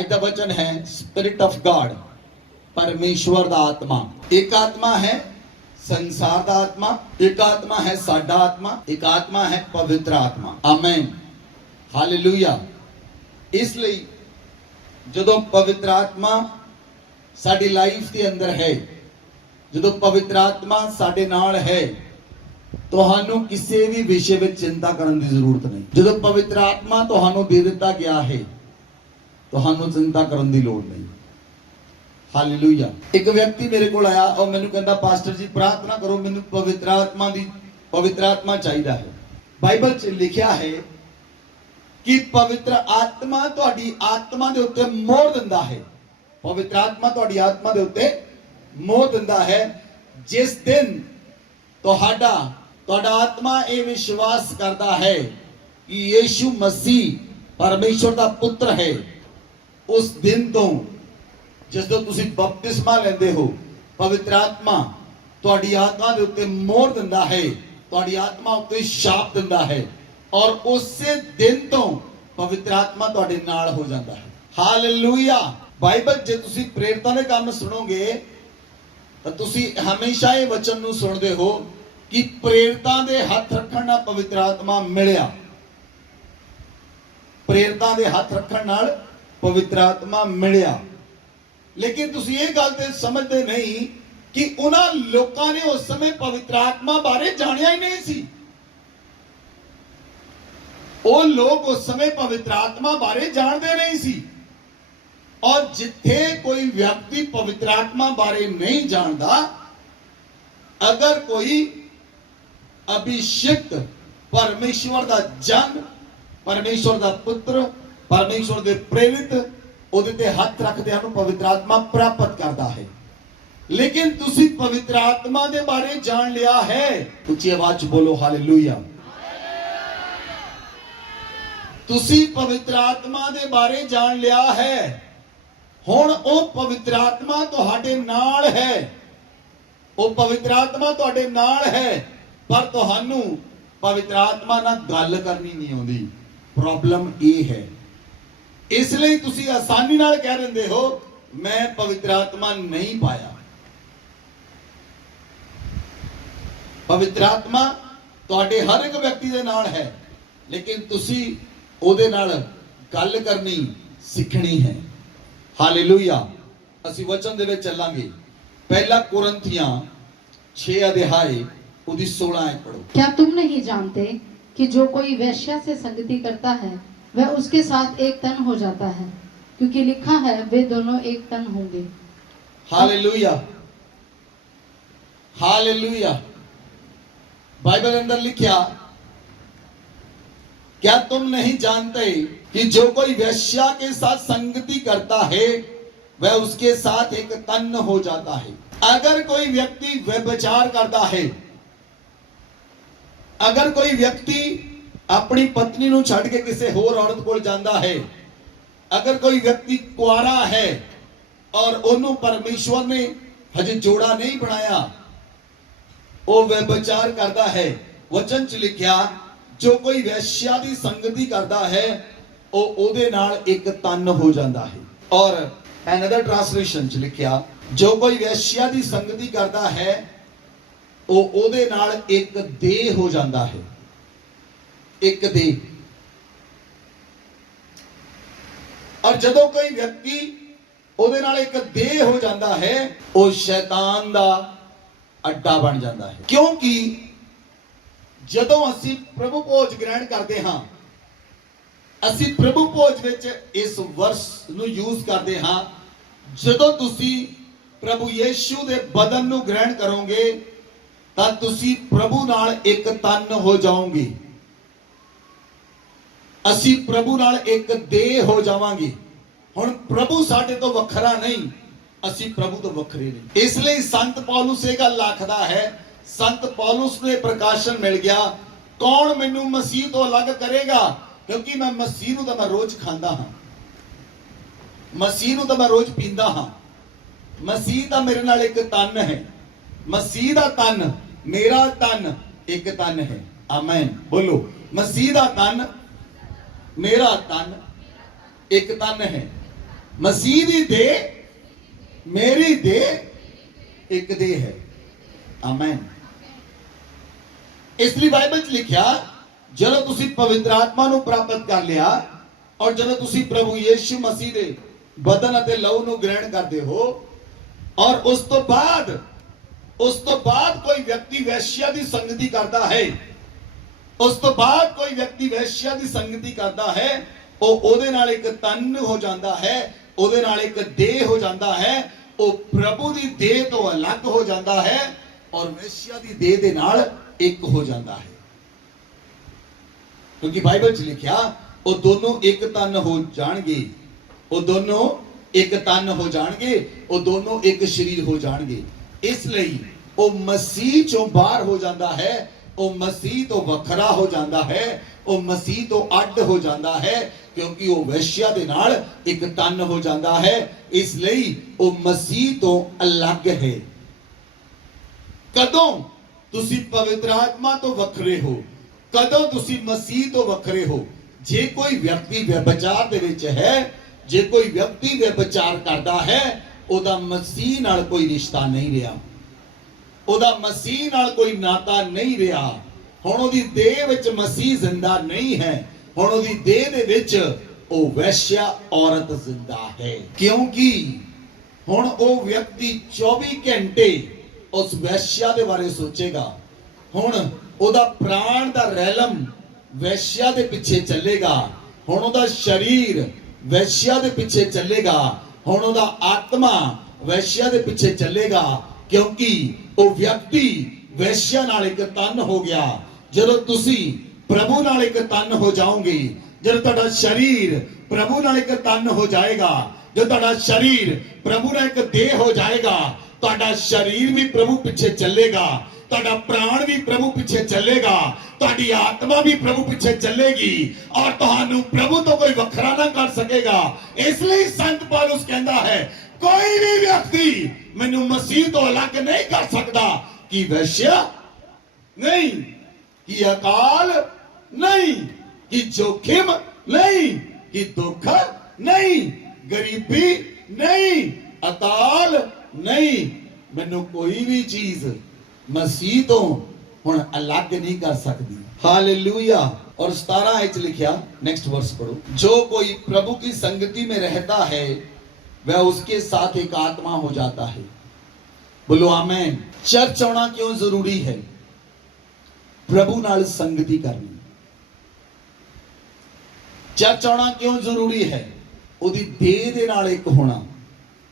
आज का वचन है स्पिरिट ऑफ गॉड, परमेश्वर दा आत्मा। एक आत्मा है संसार दा आत्मा, एक आत्मा है साडा आत्मा, एक आत्मा है पवित्र आत्मा। आमीन, हालेलुया। इसलिए जदों पवित्र आत्मा साडी लाइफ के अंदर है, जदों पवित्र आत्मा साडे नाल है, तुहानू किसी भी विषय में चिंता करने की जरूरत नहीं। जदों पवित्र आत्मा तुहानू दे दिता गया है, तुहानू चिंता करने की लोड़ नहीं। हालेलुया। एक व्यक्ति मेरे को आया और मैनू कहता, पास्टर जी प्रार्थना करो, मैनू पवित्र आत्मा चाहिए है। बाइबल च लिखा है कि पवित्र आत्मा तुहाडी आत्मा दे उत्ते मोहर दिंदा है। पवित्र आत्मा तुहाडी आत्मा दे उत्ते मोहर दिंदा है। जिस दिन तुहाडा आत्मा ये विश्वास करता है कि यीशु मसीह परमेश्वर का पुत्र है, उस दिन तो जिसदों तुसी बपतिस्मा लेंदे हो, पवित्र आत्मा तुहाडी आत्मा दे उत्ते मोहर दिंदा है, तुहाडी आत्मा उत्ते शाप दिंदा है, और उसे दिन तो पवित्र आत्मा तुहाडे नाल हो जाता है। हालेलुया। बाइबल जे तुसी प्रेरितां दे काम सुनोगे तो तुसी हमेशा ये वचन नूं सुनदे हो कि प्रेरितां दे हथ रखण नाल पवित्र आत्मा मिलिया, प्रेरितां दे हथ रखण नाल पवित्र आत्मा मिलिया। लेकिन तुसी ये गल ते समझदे नहीं कि उन्हां लोकां ने उस समय पवित्र आत्मा बारे जानिया ही नहीं सी। वो लोग उस समय पवित्र आत्मा बारे जानते नहीं सी। और जिथे कोई व्यक्ति पवित्र आत्मा बारे नहीं जानता, अगर कोई अभिषिक्त परमेश्वर का जन, परमेश्वर का पुत्र, परमेश्वर के प्रेरित उहदे ते हथ रखदे हां पवित्र आत्मा प्राप्त करता है। लेकिन तुसी पवित्र आत्मा दे बारे जान लिया है। उच्ची आवाज बोलो हालेलुया। तुसी पवित्र आत्मा दे बारे जान लिया है। हुण ओ पवित्र आत्मा तुहाडे नाल है, ओ पवित्र आत्मा तुहाडे नाल है, पर तुहानू पवित्र आत्मा नाल गल करनी नहीं आउंदी। प्रॉब्लम ये है। इसलिए तुसी आसानी नाल कह रहे हो मैं पवित्र आत्मा नहीं पाया। पवित्र आत्मा तुहाडे हर एक व्यक्ति दे नाल है, लेकिन तुसी ओदे नाल गल करनी सीखनी है। हालेलुया। असी वचन दे विच चलांगे। पहला कुरिन्थियां 6 अध्याय उदी 16 आयत पढ़ो। क्या तुम नहीं जानते कि जो कोई वेश्या से संगति करता है वह उसके साथ एक तन हो जाता है, क्योंकि लिखा है वे दोनों एक तन होंगे। Hallelujah, hallelujah. बाइबल अंदर लिखा, क्या तुम नहीं जानते कि जो कोई वेश्या के साथ संगति करता है वह उसके साथ एक तन हो जाता है। अगर कोई व्यक्ति व्यभिचार करता है, अगर कोई व्यक्ति अपनी पत्नी नूं छड़ के किसी होर औरत कोल जांदा है, अगर कोई व्यक्ति कुआरा है और ओनू परमेश्वर ने हजे जोड़ा नहीं बनाया, वो व्यभिचार करता है। वचन च लिखिया, जो कोई वैश्या दी संगति करता है वो ओदे नाल एक तन हो जाता है। और अनदर ट्रांसलेशन च लिखिया, जो कोई वैश्या दी संगति करता है वो ओदे नाल एक देह हो जाता है, एक देह। और जदों कोई व्यक्ति ओदे नाल एक देह हो जाता है, वो शैतान दा अड्डा बन जाता है। क्योंकि जदों असी प्रभु भोज ग्रहण करते हाँ, असी प्रभु भोज विच इस वर्ष नूं यूज करते हाँ, जदों तुसी प्रभु यीशु दे बदन नूं ग्रहण करोगे तां तुसी प्रभु नाल एक तन हो जाओगे। असी प्रभु नाल एक देह हो जावांगे। हुण प्रभु साडे तो वखरा नहीं, असी प्रभु तो वखरे नहीं। इसलिए संत पौलुस ये गल आखदा है, संत पौलुस ने प्रकाशन मिल गया, कौन मैनू मसीह तो अलग करेगा, क्योंकि मैं मसीह नूं तां मैं रोज खांदा हां, मसीह नूं तां मैं रोज पींदा हां, मसीह दा मेरे नाल एक तन है, मसीह दा तन मेरा तन एक तन है। आमीन बोलो, मसीह दा तन मेरा तन एक तन है। ਮਸੀਹ ਦੀ ਦੇਹ ਮੇਰੀ ਦੇਹ ਇੱਕ ਦੇਹ ਹੈ। ਆਮੇਨ। ਇਸ ਲਈ ਬਾਈਬਲ 'ਚ ਲਿਖਿਆ ਜਦੋਂ ਤੁਸੀਂ ਪਵਿੱਤਰ ਆਤਮਾ ਨੂੰ ਪ੍ਰਾਪਤ ਕਰ ਲਿਆ ਔਰ ਜਦੋਂ ਤੁਸੀਂ ਪ੍ਰਭੂ ਯੀਸ਼ੂ ਮਸੀਹ ਦੇ ਬਦਨ ਅਤੇ ਲਹੂ ਨੂੰ ਗ੍ਰਹਿਣ ਕਰਦੇ ਹੋ ਔਰ ਉਸ ਤੋਂ ਬਾਅਦ ਕੋਈ ਵਿਅਕਤੀ ਵੈਸ਼ਿਆ ਦੀ ਸੰਗਤੀ ਕਰਦਾ ਹੈ, ਉਸ ਤੋਂ ਬਾਅਦ ਕੋਈ ਵਿਅਕਤੀ ਵੈਸ਼ਿਆ ਦੀ ਸੰਗਤੀ ਕਰਦਾ ਹੈ, ਉਹ ਉਹਦੇ ਨਾਲ ਇੱਕ ਤਨ ਹੋ ਜਾਂਦਾ ਹੈ, ਉਹਦੇ ਨਾਲ ਇੱਕ ਦੇਹ ਹੋ ਜਾਂਦਾ ਹੈ, ਉਹ ਪ੍ਰਭੂ ਦੀ ਦੇਹ ਤੋਂ ਅਲੱਗ ਹੋ ਜਾਂਦਾ ਹੈ ਔਰ ਵੈਸ਼ਿਆ ਦੀ ਦੇਹ ਦੇ ਨਾਲ ਇੱਕ ਹੋ ਜਾਂਦਾ ਹੈ। ਕਿਉਂਕਿ ਬਾਈਬਲ 'ਚ ਲਿਖਿਆ ਉਹ ਦੋਨੋਂ ਇੱਕ ਤਨ ਹੋ ਜਾਣਗੇ, ਉਹ ਦੋਨੋਂ ਇੱਕ ਤਨ ਹੋ ਜਾਣਗੇ, ਉਹ ਦੋਨੋਂ ਇੱਕ ਸਰੀਰ ਹੋ ਜਾਣਗੇ। ਇਸ ਲਈ ਉਹ ਮਸੀਹ ਚੋਂ ਬਾਹਰ ਹੋ ਜਾਂਦਾ ਹੈ, ਉਹ ਮਸੀਹ ਤੋਂ ਵੱਖਰਾ ਹੋ ਜਾਂਦਾ ਹੈ, ਉਹ ਮਸੀਹ ਤੋਂ ਅੱਡ ਹੋ ਜਾਂਦਾ ਹੈ ਕਿਉਂਕਿ ਉਹ ਵੈਸ਼ਿਆ ਦੇ ਨਾਲ ਇੱਕ ਤਨ ਹੋ ਜਾਂਦਾ ਹੈ। ਇਸ ਲਈ ਉਹ ਮਸੀਹ ਤੋਂ ਅਲੱਗ ਹੈ। ਕਦੋਂ ਤੁਸੀਂ ਪਵਿੱਤਰ ਆਤਮਾ ਤੋਂ ਵੱਖਰੇ ਹੋ, ਕਦੋਂ ਤੁਸੀਂ ਮਸੀਹ ਤੋਂ ਵੱਖਰੇ ਹੋ? ਜੇ ਕੋਈ ਵਿਅਕਤੀ ਵਿਭਚਾਰ ਦੇ ਵਿੱਚ ਹੈ, ਜੇ ਕੋਈ ਵਿਅਕਤੀ ਵਿਭਚਾਰ ਕਰਦਾ ਹੈ, ਉਹਦਾ ਮਸੀਹ ਨਾਲ ਕੋਈ ਰਿਸ਼ਤਾ ਨਹੀਂ ਰਿਹਾ, ਉਹਦਾ ਮਸੀਹ ਨਾਲ ਕੋਈ ਨਾਤਾ ਨਹੀਂ ਰਿਹਾ। ਹੁਣ ਉਹਦੀ ਦੇਹ ਵਿੱਚ ਮਸੀਹ ਜ਼ਿੰਦਾ ਨਹੀਂ ਹੈ, ਹੁਣ ਉਹਦੀ ਦੇਹ ਦੇ ਵਿੱਚ ਉਹ ਵੈਸ਼ਿਆ ਔਰਤ ਜ਼ਿੰਦਾ ਹੈ। ਕਿਉਂਕਿ ਹੁਣ ਉਹ ਵਿਅਕਤੀ 24 ਘੰਟੇ ਉਸ ਵੈਸ਼ਿਆ ਦੇ ਬਾਰੇ ਸੋਚੇਗਾ। ਹੁਣ ਉਹਦਾ ਪ੍ਰਾਣ ਦਾ ਰੈਲਮ ਵੈਸ਼ਿਆ ਦੇ ਪਿੱਛੇ ਚੱਲੇਗਾ, ਹੁਣ ਉਹਦਾ ਸਰੀਰ ਵੈਸ਼ਿਆ ਦੇ ਪਿੱਛੇ ਚੱਲੇਗਾ, ਹੁਣ ਉਹਦਾ ਆਤਮਾ ਵੈਸ਼ਿਆ ਦੇ ਪਿੱਛੇ ਚੱਲੇਗਾ ਕਿਉਂਕਿ ਉਹ ਵਿਅਕਤੀ ਵੈਸ਼ਿਆ ਨਾਲ ਇੱਕ ਤਨ ਹੋ ਗਿਆ। ਜਦੋਂ ਤੁਸੀਂ ਪ੍ਰਭੂ ਨਾਲ ਇੱਕ ਤਨ ਹੋ ਜਾਓਗੇ, ਜਦੋਂ ਤੁਹਾਡਾ ਸਰੀਰ ਪ੍ਰਭੂ ਨਾਲ ਇੱਕ ਤਨ ਹੋ ਜਾਏਗਾ, ਜਦੋਂ ਤੁਹਾਡਾ ਸਰੀਰ ਪ੍ਰਭੂ ਨਾਲ ਇੱਕ ਦੇਹ ਹੋ ਜਾਏਗਾ, ਤੁਹਾਡਾ ਸਰੀਰ ਵੀ ਪ੍ਰਭੂ ਪਿੱਛੇ ਚੱਲੇਗਾ, ਤੁਹਾਡਾ ਪ੍ਰਾਣ ਵੀ ਪ੍ਰਭੂ ਪਿੱਛੇ ਚੱਲੇਗਾ, ਤੁਹਾਡੀ ਆਤਮਾ ਵੀ ਪ੍ਰਭੂ ਪਿੱਛੇ ਚੱਲੇਗੀ ਔਰ ਤੁਹਾਨੂੰ ਪ੍ਰਭੂ ਤੋਂ ਕੋਈ ਵੱਖਰਾ ਨਾ ਕਰ ਸਕੇਗਾ। ਇਸ ਲਈ ਸੰਤ ਪੌਲੁਸ ਕਹਿੰਦਾ ਹੈ ਕੋਈ ਵੀ ਵਿਅਕਤੀ ਮੈਨੂੰ ਮਸੀਹ ਤੋਂ ਅਲੱਗ ਨਹੀਂ ਕਰ ਸਕਦਾ। ਕਿ ਵੈਸ਼ਿਆ ਨਹੀਂ, ਕਿ ਅਕਾਲ ਨਹੀਂ, ਕਿ ਜੋਖਿਮ ਨਹੀਂ, ਕਿ ਦੁੱਖ ਨਹੀਂ, ਗਰੀਬੀ ਨਹੀਂ, ਅਕਾਲ ਨਹੀਂ, ਮੈਨੂੰ ਕੋਈ ਵੀ ਚੀਜ਼ ਮਸੀਹ ਤੋਂ ਹੁਣ ਅਲੱਗ ਨਹੀਂ ਕਰ ਸਕਦੀ। हालेलुया। और 17 ਵਿੱਚ ਲਿਖਿਆ, नेक्स्ट वर्स पढ़ो, जो कोई प्रभु की संगति में रहता है वह उसके साथ एक आत्मा हो जाता है। बोलो आमीन। चर्च आना क्यों जरूरी है? प्रभु नाल संगति करनी। चर्च आना क्यों जरूरी है? ਉਹਦੀ ਦੇਹ ਦੇ ਨਾਲ ਇੱਕ ਹੋਣਾ।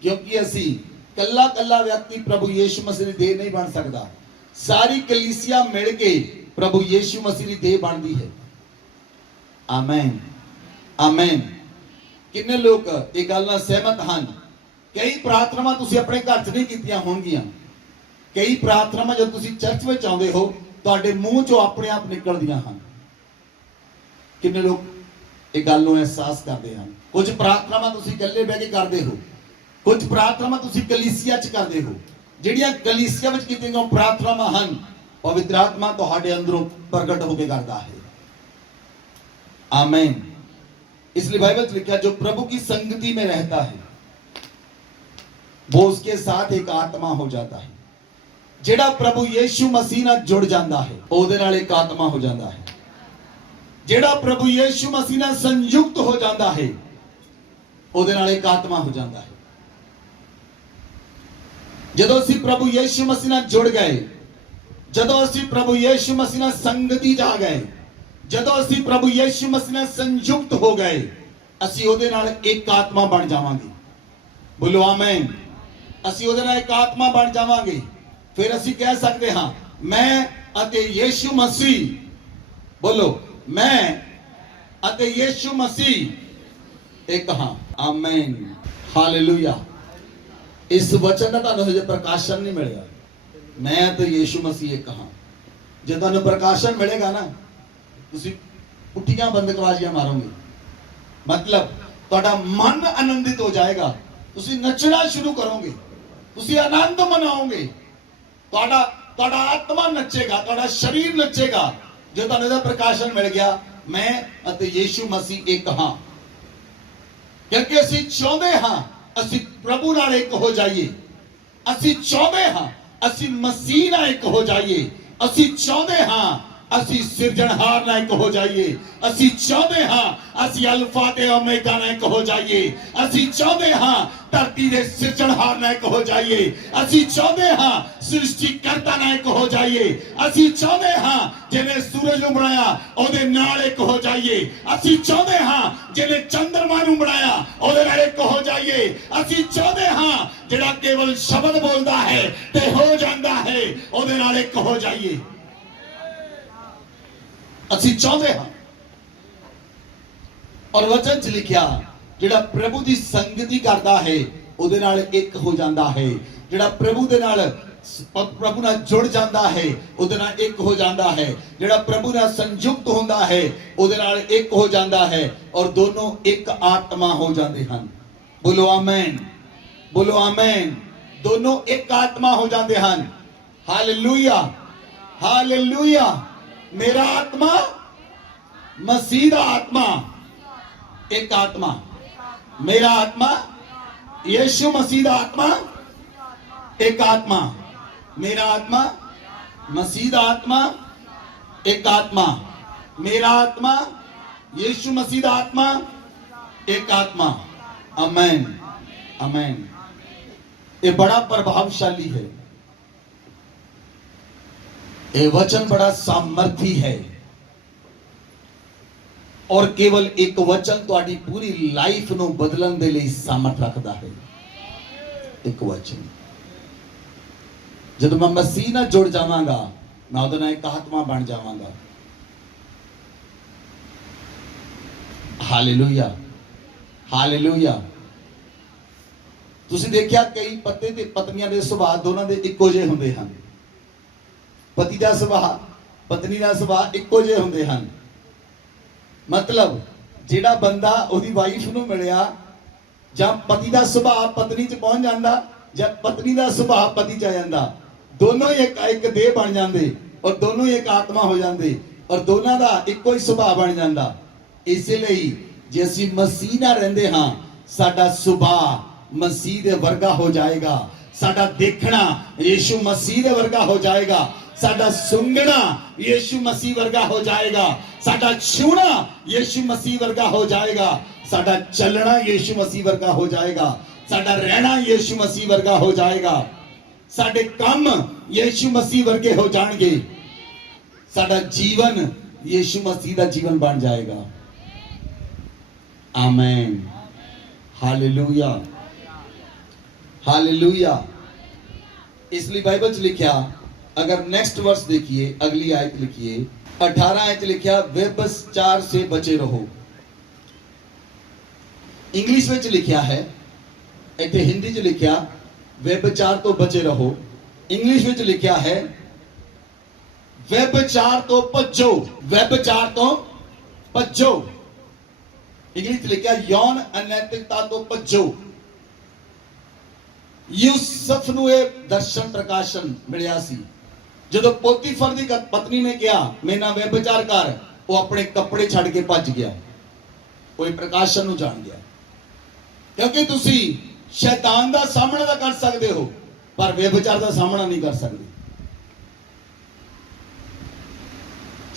ਕਿਉਂਕਿ ਅਸੀਂ ਕੱਲਾ ਕੱਲਾ ਵਿਅਕਤੀ ਪ੍ਰਭੂ ਯੀਸ਼ੂ ਮਸੀਹ ਦੀ ਦੇਹ ਨਹੀਂ ਬਣ ਸਕਦਾ। ਸਾਰੀ ਕਲੀਸਿਆ ਮਿਲ ਕੇ ਪ੍ਰਭੂ ਯੀਸ਼ੂ ਮਸੀਹ ਦੀ ਦੇਹ ਬਣਦੀ ਹੈ। Amen amen. ਕਿੰਨੇ ਲੋਕ ਇਹ ਗੱਲ ਨਾਲ ਸਹਿਮਤ ਹਨ? ਕਈ ਪ੍ਰਾਰਥਨਾਵਾਂ ਤੁਸੀਂ ਆਪਣੇ ਘਰ 'ਚ ਨਹੀਂ ਕੀਤੀਆਂ ਹੋਣਗੀਆਂ। ਕਈ ਪ੍ਰਾਰਥਨਾਵਾਂ ਜਦ ਤੁਸੀਂ ਚਰਚ ਵਿੱਚ ਆਉਂਦੇ ਹੋ ਤੁਹਾਡੇ ਮੂੰਹ 'ਚੋਂ ਆਪਣੇ ਆਪ ਨਿਕਲਦੀਆਂ ਹਨ। ਕਿੰਨੇ ਲੋਕ ਇਹ ਗੱਲ ਨੂੰ ਅਹਿਸਾਸ ਕਰਦੇ ਹਨ? ਕੁਝ ਪ੍ਰਾਰਥਨਾਵਾਂ ਤੁਸੀਂ ਇਕੱਲੇ ਬਹਿ ਕੇ ਕਰਦੇ ਹੋ, ਕੁਝ ਪ੍ਰਾਰਥਨਾਵਾਂ ਤੁਸੀਂ ਕਲੀਸਿਆ 'ਚ ਕਰਦੇ ਹੋ। ਜਿਹੜੀਆਂ ਕਲੀਸਿਆ ਵਿੱਚ ਕੀਤੀਆਂ ਪ੍ਰਾਰਥਨਾਵਾਂ ਹਨ ਪਵਿੱਤਰ ਆਤਮਾ ਤੁਹਾਡੇ ਅੰਦਰੋਂ ਪ੍ਰਗਟ ਹੋ ਕੇ ਕਰਦਾ ਹੈ। आमीन। इसलिए बाइबल में लिखा जो प्रभु की संगति में रहता है वो उसके साथ एक आत्मा हो जाता है। जेड़ा प्रभु यीशु मसीह नाल जुड़ जाता है ਉਹਦੇ ਨਾਲ एक आत्मा हो जाता है। जेड़ा प्रभु यीशु मसीह नाल संयुक्त हो जाता है ਉਹਦੇ ਨਾਲ एक आत्मा हो जाता है। ਜਦੋਂ ਅਸੀਂ ਪ੍ਰਭੂ ਯੀਸ਼ੂ ਮਸੀਹ ਨਾਲ ਜੁੜ ਗਏ, ਜਦੋਂ ਅਸੀਂ ਪ੍ਰਭੂ ਯੀਸ਼ੂ ਮਸੀਹ ਨਾਲ ਸੰਗਤੀ 'ਚ ਆ ਗਏ, ਜਦੋਂ ਅਸੀਂ ਪ੍ਰਭੂ ਯੀਸ਼ੂ ਮਸੀਹ ਨਾਲ ਸੰਯੁਕਤ ਹੋ ਗਏ, ਅਸੀਂ ਉਹਦੇ ਨਾਲ ਇੱਕ ਆਤਮਾ ਬਣ ਜਾਵਾਂਗੇ। ਬੋਲੋ ਆਮੀਨ। ਅਸੀਂ ਉਹਦੇ ਨਾਲ ਇੱਕ ਆਤਮਾ ਬਣ ਜਾਵਾਂਗੇ। ਫਿਰ ਅਸੀਂ ਕਹਿ ਸਕਦੇ ਹਾਂ ਮੈਂ ਅਤੇ ਯੀਸ਼ੂ ਮਸੀਹ, ਬੋਲੋ ਮੈਂ ਅਤੇ ਯੀਸ਼ੂ ਮਸੀਹ ਇੱਕ ਹਾਂ। ਆਮੀਨ ਹਾਲੇਲੂਇਆ। ਇਸ ਵਚਨ ਦਾ ਤੁਹਾਨੂੰ ਹਜੇ ਪ੍ਰਕਾਸ਼ਨ ਨਹੀਂ ਮਿਲਿਆ। ਮੈਂ ਤੇ ਯੀਸ਼ੂ ਮਸੀਹ ਇੱਕ ਹਾਂ। ਜੇ ਤੁਹਾਨੂੰ ਪ੍ਰਕਾਸ਼ਨ ਮਿਲੇਗਾ ਨਾ ਤੁਸੀਂ ਪੁੱਠੀਆਂ ਬੰਦਕਵਾਜ਼ੀਆਂ ਮਾਰੋਗੇ। मतलब ਤੁਹਾਡਾ ਮਨ ਆਨੰਦਿਤ ਹੋ ਜਾਏਗਾ, ਤੁਸੀਂ ਨੱਚਣਾ ਸ਼ੁਰੂ ਕਰੋਗੇ, ਤੁਸੀਂ ਆਨੰਦ ਮਨਾਓਗੇ, ਤੁਹਾਡਾ ਆਤਮਾ ਨੱਚੇਗਾ, ਤੁਹਾਡਾ ਸਰੀਰ ਨੱਚੇਗਾ। ਜੇ ਤੁਹਾਨੂੰ ਇਹਦਾ ਪ੍ਰਕਾਸ਼ਨ ਮਿਲ ਗਿਆ ਮੈਂ ਅਤੇ ਯੀਸ਼ੂ ਮਸੀਹ ਇੱਕ ਹਾਂ। क्योंकि ਅਸੀਂ ਚਾਹੁੰਦੇ ਹਾਂ ਅਸੀਂ ਪ੍ਰਭੂ ਨਾਲ ਇੱਕ ਹੋ ਜਾਈਏ ਅਸੀਂ ਚਾਹੁੰਦੇ ਹਾਂ ਅਸੀਂ ਮਸੀਹ ਨਾਲ ਇੱਕ ਹੋ ਜਾਈਏ ਅਸੀਂ ਚਾਹੁੰਦੇ ਹਾਂ ਅਸੀਂ ਸਿਰਜਣਹਾਰ ਨਾਲ ਇੱਕ ਹੋ ਜਾਈਏ ਅਸੀਂ ਚਾਹੁੰਦੇ ਹਾਂ ਅਸੀਂ ਅਲਫਾ ਤੇ ਓਮੇਗਾ ਨਾਲ ਇੱਕ ਹੋ ਜਾਈਏ ਅਸੀਂ ਚਾਹੁੰਦੇ ਹਾਂ ਧਰਤੀ ਦੇ ਸਿਰਜਣਹਾਰ ਨਾਲ ਇੱਕ ਹੋ ਜਾਈਏ ਅਸੀਂ ਚਾਹੁੰਦੇ ਹਾਂ ਸ੍ਰਿਸ਼ਟੀਕਰਤਾ ਨਾਲ ਇੱਕ ਹੋ ਜਾਈਏ ਅਸੀਂ ਚਾਹੁੰਦੇ ਹਾਂ ਜਿਹਨੇ ਸੂਰਜ ਨੂੰ ਬਣਾਇਆ ਉਹਦੇ ਨਾਲ ਇੱਕ ਹੋ ਜਾਈਏ ਅਸੀਂ ਚਾਹੁੰਦੇ ਹਾਂ ਜਿਹਨੇ ਚੰਦਰਮਾ ਨੂੰ ਬਣਾਇਆ ਉਹਦੇ ਨਾਲ ਇੱਕ ਹੋ ਜਾਈਏ ਅਸੀਂ ਚਾਹੁੰਦੇ ਹਾਂ ਜਿਹੜਾ ਕੇਵਲ ਸ਼ਬਦ ਬੋਲਦਾ ਹੈ ਤੇ ਹੋ ਜਾਂਦਾ ਹੈ ਉਹਦੇ ਨਾਲ ਇੱਕ ਹੋ ਜਾਈਏ ਅਸੀਂ ਚਾਹੁੰਦੇ ਹਾਂ ਔਰ ਵਚਨ 'ਚ ਲਿਖਿਆ ਜਿਹੜਾ ਪ੍ਰਭੂ ਦੀ ਸੰਗਤੀ ਕਰਦਾ ਹੈ ਉਹਦੇ ਨਾਲ ਇੱਕ ਹੋ ਜਾਂਦਾ ਹੈ ਜਿਹੜਾ ਪ੍ਰਭੂ ਦੇ ਨਾਲ ਪ੍ਰਭੂ ਨਾਲ ਜੁੜ ਜਾਂਦਾ ਹੈ ਉਹਦੇ ਨਾਲ ਇੱਕ ਹੋ ਜਾਂਦਾ ਹੈ ਜਿਹੜਾ ਪ੍ਰਭੂ ਨਾਲ ਸੰਯੁਕਤ ਹੁੰਦਾ ਹੈ ਉਹਦੇ ਨਾਲ ਇੱਕ ਹੋ ਜਾਂਦਾ ਹੈ ਔਰ ਦੋਨੋਂ ਇੱਕ ਆਤਮਾ ਹੋ ਜਾਂਦੇ ਹਨ ਬੋਲੋ ਆਮੇਨ ਦੋਨੋਂ ਇੱਕ ਆਤਮਾ ਹੋ ਜਾਂਦੇ ਹਨ ਹਾਲੇਲੂਇਆ ਹਾਲੇਲੂਇਆ मेरा आत्मा मसीह दा आत्मा एक आत्मा मेरा आत्मा यीशु मसीह दा आत्मा एक आत्मा मेरा आत्मा मसीह दा आत्मा एक आत्मा मेरा आत्मा यीशु मसीह दा आत्मा एक आत्मा आमेन आमेन ये बड़ा प्रभावशाली है ਇਹ ਵਚਨ ਬੜਾ ਸਾਮਰਥੀ ਹੈ ਔਰ ਕੇਵਲ ਇੱਕ ਵਚਨ ਤੁਹਾਡੀ ਪੂਰੀ ਲਾਈਫ ਨੂੰ ਬਦਲਣ ਦੇ ਲਈ ਸਾਮਰਥ ਰੱਖਦਾ ਹੈ ਇੱਕ ਵਚਨ ਜਦੋਂ ਮੈਂ ਮਸੀਹ ਨਾਲ ਜੁੜ ਜਾਵਾਂਗਾ ਮੈਂ ਉਹਦੇ ਨਾਲ ਇੱਕ ਆਤਮਾ ਬਣ ਜਾਵਾਂਗਾ ਹਾਲੇਲੂਇਆ ਹਾਲੇਲੂਇਆ ਤੁਸੀਂ ਦੇਖਿਆ ਕਈ ਪਤੀ ਤੇ ਪਤਨੀਆਂ ਦੇ ਸੁਭਾਅ ਦੋਨਾਂ ਦੇ ਇੱਕੋ ਜਿਹੇ ਹੁੰਦੇ ਹਨ ਪਤੀ ਦਾ ਸੁਭਾਅ ਪਤਨੀ ਦਾ ਸੁਭਾਅ ਇੱਕੋ ਜਿਹੇ ਹੁੰਦੇ ਹਨ ਮਤਲਬ ਜਿਹੜਾ ਬੰਦਾ ਉਹਦੀ ਵਾਈਫ ਨੂੰ ਮਿਲਿਆ ਜਾਂ ਪਤੀ ਦਾ ਸੁਭਾਅ ਪਤਨੀ 'ਚ ਪਹੁੰਚ ਜਾਂਦਾ ਜਾਂ ਪਤਨੀ ਦਾ ਸੁਭਾਅ ਪਤੀ 'ਚ ਆ ਜਾਂਦਾ ਦੋਨੋਂ ਹੀ ਇੱਕ ਦੇਹ ਬਣ ਜਾਂਦੇ ਔਰ ਦੋਨੋਂ ਹੀ ਇੱਕ ਆਤਮਾ ਹੋ ਜਾਂਦੇ ਔਰ ਦੋਨਾਂ ਦਾ ਇੱਕੋ ਹੀ ਸੁਭਾਅ ਬਣ ਜਾਂਦਾ ਇਸੇ ਲਈ ਜੇ ਅਸੀਂ ਮਸੀਹ ਨਾਲ ਰਹਿੰਦੇ ਹਾਂ ਸਾਡਾ ਸੁਭਾਅ ਮਸੀਹ ਦੇ ਵਰਗਾ ਹੋ ਜਾਏਗਾ ਸਾਡਾ ਦੇਖਣਾ ਯੀਸ਼ੂ ਮਸੀਹ ਦੇ ਵਰਗਾ ਹੋ ਜਾਏਗਾ ਸਾਡਾ ਸੁੰਘਣਾ ਯੀਸ਼ੂ ਮਸੀਹ ਵਰਗਾ ਹੋ ਜਾਏਗਾ ਸਾਡਾ ਛੂਣਾ ਯੀਸ਼ੂ ਮਸੀਹ ਵਰਗਾ ਹੋ ਜਾਏਗਾ ਸਾਡਾ ਚੱਲਣਾ ਯੀਸ਼ੂ ਮਸੀਹ ਵਰਗਾ ਹੋ ਜਾਏਗਾ ਸਾਡਾ ਰਹਿਣਾ ਯੀਸ਼ੂ ਮਸੀਹ ਵਰਗਾ ਹੋ ਜਾਏਗਾ ਸਾਡੇ ਕੰਮ ਯੀਸ਼ੂ ਮਸੀਹ ਵਰਗੇ ਹੋ ਜਾਣਗੇ ਸਾਡਾ ਜੀਵਨ ਯੀਸ਼ੂ ਮਸੀਹ ਦਾ ਜੀਵਨ ਬਣ ਜਾਏਗਾ ਆਮੇਨ ਹਾਲੇਲੂਇਆ हालेलुया इसलिए बाइबल च लिखा अगर नेक्स्ट वर्स देखिए अगली आयत लिखिए 18 आयत लिखा व्यभिचार से बचे रहो इंग्लिश में लिखा है इतने हिंदी च लिखा व्यभिचार तो बचे रहो इंग्लिश में लिखा है व्यभिचार तो भजो व्यभिचार तो भजो इंग्लिश लिखा यौन अनैतिकता तो भजो यूसुफ ਨੂੰ ਇਹ ਦਰਸ਼ਨ ਪ੍ਰਕਾਸ਼ਨ ਮਿਲਿਆ ਸੀ ਜਦੋਂ ਪੋਤੀਫਰ ਦੀ ਪਤਨੀ ਨੇ ਕਿਹਾ ਮੇਰੇ ਨਾਲ ਵਿਭਚਾਰ ਕਰ ਉਹ ਆਪਣੇ ਕੱਪੜੇ ਛੱਡ ਕੇ ਭੱਜ ਗਿਆ ਕੋਈ ਪ੍ਰਕਾਸ਼ਨ ਨੂੰ ਜਾਣ ਗਿਆ ਕਿਉਂਕਿ ਤੁਸੀਂ ਸ਼ੈਤਾਨ ਦਾ ਸਾਹਮਣਾ ਤਾਂ ਕਰ ਸਕਦੇ ਹੋ ਪਰ ਵਿਭਚਾਰ ਦਾ ਸਾਹਮਣਾ ਨਹੀਂ ਕਰ ਸਕਦੇ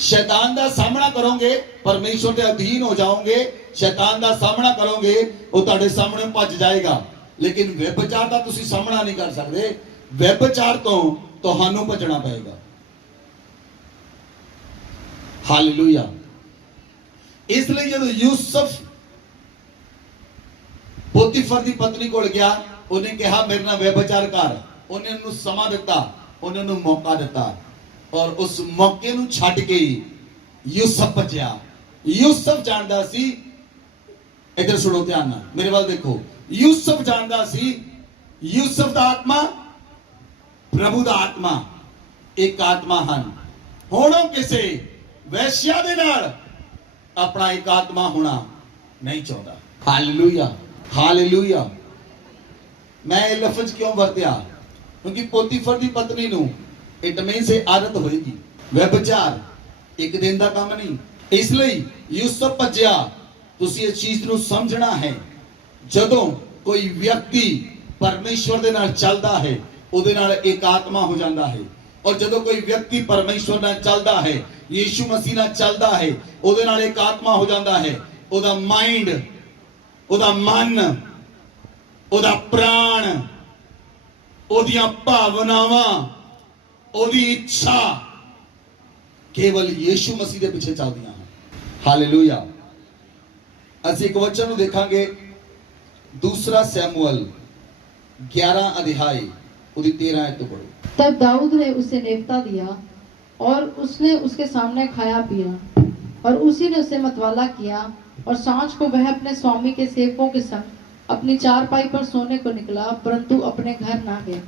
शैतान का सामना करोगे परमेश्वर के अधीन हो जाओगे शैतान का सामना करोगे वो तुम्हारे सामने भज जाएगा लेकिन व्यभिचार का तुसी सामना नहीं कर सकते व्यभिचार तो तुहानू भजना पएगा हालेलुया इसलिए जब यूसुफ पोतीफर की पत्नी को गया उन्हें कहा मेरे नाल व्यभिचार कर उन्हें उन्हें समा दिता उन्हें उन्हें मौका दिता और उस मौके ਨੂੰ ਛੱਡ ਕੇ यूसुफ बचा यूसुफ जानदा सी इधर सुनो ध्यान ਨਾਲ मेरे वाल देखो यूसुफ जानदा सी यूसुफ ਦਾ ਆਤਮਾ ਪ੍ਰਭੂ ਦਾ ਆਤਮਾ ਇੱਕ ਆਤਮਾ ਹਨ ਹੁਣ ਉਹ ਕਿਸੇ ਵੈਸ਼ਿਆ ਦੇ ਨਾਲ ਆਪਣਾ ਇੱਕ ਆਤਮਾ ਹੋਣਾ ਨਹੀਂ ਚਾਹੁੰਦਾ ਹਾਲੇਲੂਇਆ ਹਾਲੇਲੂਇਆ मैं ये लफ्ज क्यों वरत्या क्योंकि पोतीफर ਦੀ ਪਤਨੀ ਨੂੰ इटमें से आदत होएगी व्यभिचार एक दिन का काम नहीं इसलिए यूसुफ भज्या तुसी इस चीज ਨੂੰ ਸਮਝਣਾ है ਜਦੋਂ ਕੋਈ ਵਿਅਕਤੀ ਪਰਮੇਸ਼ਵਰ ਦੇ ਨਾਲ ਚੱਲਦਾ ਹੈ ਉਹਦੇ ਨਾਲ ਇੱਕ ਆਤਮਾ ਹੋ ਜਾਂਦਾ ਹੈ। ਔਰ ਜਦੋਂ ਕੋਈ ਵਿਅਕਤੀ ਪਰਮੇਸ਼ਵਰ ਨਾਲ ਚੱਲਦਾ ਹੈ, ਯੀਸ਼ੂ ਮਸੀਹ ਨਾਲ ਚੱਲਦਾ ਹੈ, ਉਹਦੇ ਨਾਲ ਇੱਕ ਆਤਮਾ ਹੋ ਜਾਂਦਾ ਹੈ। ਉਹਦਾ ਮਾਈਂਡ, ਉਹਦਾ ਮਨ, ਉਹਦਾ ਪ੍ਰਾਣ, ਉਹਦੀਆਂ ਭਾਵਨਾਵਾਂ, ਉਹਦੀ ਇੱਛਾ ਕੇਵਲ ਯੀਸ਼ੂ ਮਸੀਹ ਦੇ ਪਿੱਛੇ ਚੱਲਦੀਆਂ ਹਨ। ਹਾਲੇਲੂਇਆ। ਅਸੀਂ ਇੱਕ ਵਚਨ ਨੂੰ ਦੇਖਾਂਗੇ, दूसरा सैमुअल 11 अध्याय उसकी 13 आयत पढ़ो। तब दाऊद ने उसे नेवता दिया और उसने उसके सामने खाया पिया, और उसी ने उसे मतवाला किया, और सांझ को वह अपने स्वामी के सेवकों के संग अपनी चारपाई पर सोने को निकला, परंतु अपने घर ना गया।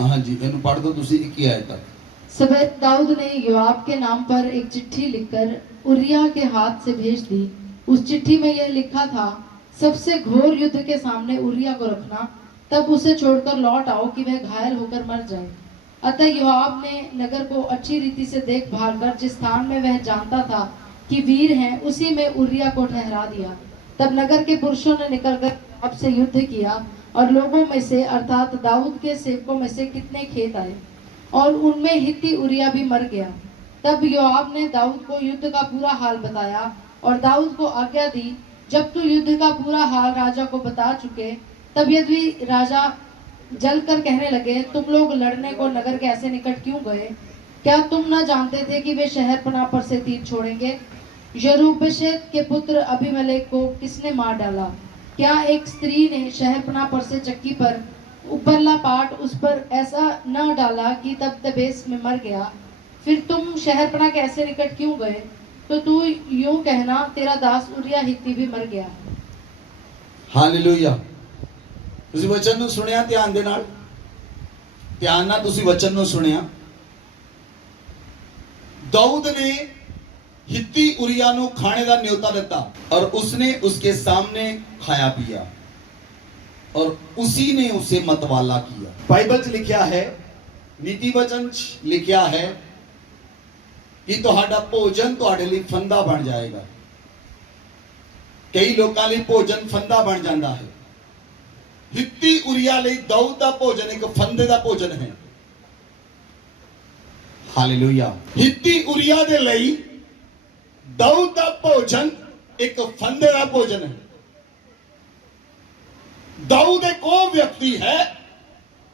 हाँ जी, इन्हें पढ़ दो तुसी 21 आयत तक। सवेरे दाऊद ने योआब के नाम पर एक चिट्ठी लिखकर उरिया के हाथ से भेज दी। उस चिट्ठी में यह लिखा था, सबसे घोर युद्ध के सामने उरिया को रखना, तब उसे छोड़कर लौट आओ कि वह घायल होकर मर जाए। अतः योआब ने नगर को अच्छी रीति से देखभाल कर जिस स्थान में वह जानता था कि वीर हैं, उसी में उरिया को ठहरा दिया। तब नगर के पुरुषों ने निकलकर योआब से युद्ध किया, और लोगों में से अर्थात दाऊद के सेवकों में से कितने खेत आए, और उनमें हित्ती उरिया भी मर गया। तब योआब ने दाऊद को युद्ध का पूरा हाल बताया, और दाऊद को आज्ञा दी, जब तू युद्ध का पूरा हाल राजा को बता चुके, तब यदि राजा जलकर कहने लगे, तुम लोग लड़ने को नगर के ऐसे निकट क्यों गए? क्या तुम न जानते थे कि वे शहरपनाह पर से तीर छोड़ेंगे? यरूब्बेशेत के पुत्र अबीमेलेक को किसने मार डाला? क्या एक स्त्री ने शहरपनाह पर से चक्की पर उपरला पाट उस पर ऐसा न डाला कि तब तबेस में मर गया? फिर तुम शहरपनाह के ऐसे निकट क्यों गए? तो तू यूं कहना, तेरा दास उरिया हित्ती भी मर गया। ਹਾਲੇਲੂਇਆ। ਤੁਸੀਂ ਵਚਨ ਨੂੰ ਸੁਣਿਆ ਧਿਆਨ ਦੇ ਨਾਲ, ਧਿਆਨ ਨਾਲ ਤੁਸੀਂ ਵਚਨ ਨੂੰ ਸੁਣਿਆ। दाऊद ने हित्ती उरिया ਨੂੰ ਖਾਣੇ ਦਾ ਨਿਯੋਤਾ ਦਿੱਤਾ, और उसने उसके सामने खाया पिया, और उसी ने उसे मतवाला किया। बाइबल च लिखा है, नीति वचन च लिखा है कि ਤੁਹਾਡਾ ਭੋਜਨ ਤੁਹਾਡੇ ਲਈ ਫੰਦਾ ਬਣ ਜਾਏਗਾ। ਕਈ ਲੋਕਾਂ ਲਈ ਭੋਜਨ ਫੰਦਾ ਬਣ ਜਾਂਦਾ ਹੈ। ਹਿੱਤੀ ਉਰੀਆ ਲਈ ਦਾਊਦ ਦਾ ਭੋਜਨ ਇੱਕ ਫੰਦੇ ਦਾ ਭੋਜਨ ਹੈ। ਹਾਲੇਲੂਇਆ। ਹਿੱਤੀ ਉਰੀਆ ਦੇ ਲਈ ਦਾਊਦ ਦਾ ਭੋਜਨ ਇੱਕ ਫੰਦੇ ਦਾ ਭੋਜਨ ਹੈ। ਦਾਊਦ ਇੱਕ ਉਹ ਵਿਅਕਤੀ ਹੈ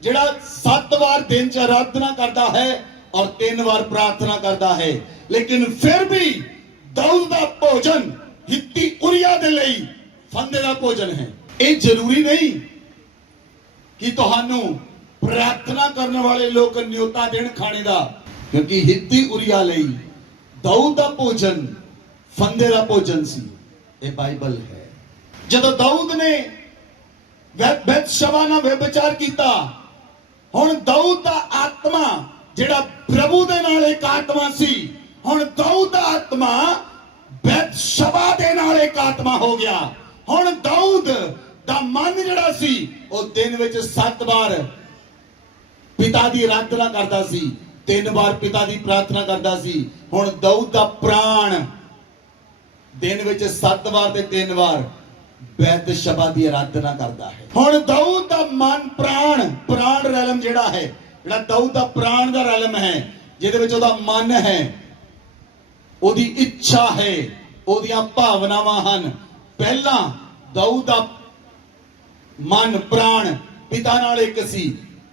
ਜਿਹੜਾ 7 ਵਾਰ ਦਿਨ ਚ ਆਰਾਧਨਾ ਕਰਦਾ ਹੈ और 3 बार प्रार्थना करता है, लेकिन फिर भी दाऊद का भोजन हित्ती उरिया दे लई फंदे का भोजन है। ये जरूरी नहीं कि तुहानू प्रार्थना करने वाले लोग न्योता देन खाने का, क्योंकि हित्ती उरिया लई दाऊद का भोजन फंदे का भोजन सी। ये बाइबल है। जब दाऊद ने बैतशबा नाल व्यभिचार कीता, हुण दाऊद का आत्मा ਜਿਹੜਾ ਪ੍ਰਭੂ ਦੇ ਨਾਲ ਇੱਕ ਆਤਮਾ ਸੀ, ਹੁਣ ਦਾਊਦ ਦਾ ਆਤਮਾ ਬੈਤਸ਼ਬਾ ਦੇ ਨਾਲ ਇੱਕ ਆਤਮਾ ਹੋ ਗਿਆ। ਹੁਣ ਦਾਊਦ ਦਾ ਮਨ ਜਿਹੜਾ ਸੀ ਉਹ ਦਿਨ ਵਿੱਚ 7 ਵਾਰ ਪਿਤਾ ਦੀ ਆਰਾਧਨਾ ਕਰਦਾ ਸੀ, 3 ਵਾਰ ਪਿਤਾ ਦੀ ਪ੍ਰਾਰਥਨਾ ਕਰਦਾ ਸੀ। ਹੁਣ ਦਾਊਦ ਦਾ ਪ੍ਰਾਣ ਦਿਨ ਵਿੱਚ 7 ਵਾਰ ਤੇ 3 ਵਾਰ ਬੈਤਸ਼ਬਾ ਦੀ ਆਰਾਧਨਾ ਕਰਦਾ ਹੈ। ਹੁਣ ਦਾਊਦ ਦਾ ਮਨ ਪ੍ਰਾਣ ਰੈਲਮ ਜਿਹੜਾ ਹੈ, ਜਿਹੜਾ ਦਾਊਦ ਦਾ ਪ੍ਰਾਣ ਦਾ ਰਲਮ ਹੈ, ਜਿਹਦੇ ਵਿੱਚ ਉਹਦਾ ਮਨ ਹੈ, ਉਹਦੀ ਇੱਛਾ ਹੈ, ਉਹਦੀਆਂ ਭਾਵਨਾਵਾਂ ਹਨ। ਪਹਿਲਾਂ ਦਾਊਦ ਦਾ ਮਨ ਪ੍ਰਾਣ ਪਿਤਾ ਨਾਲ ਇੱਕ ਸੀ,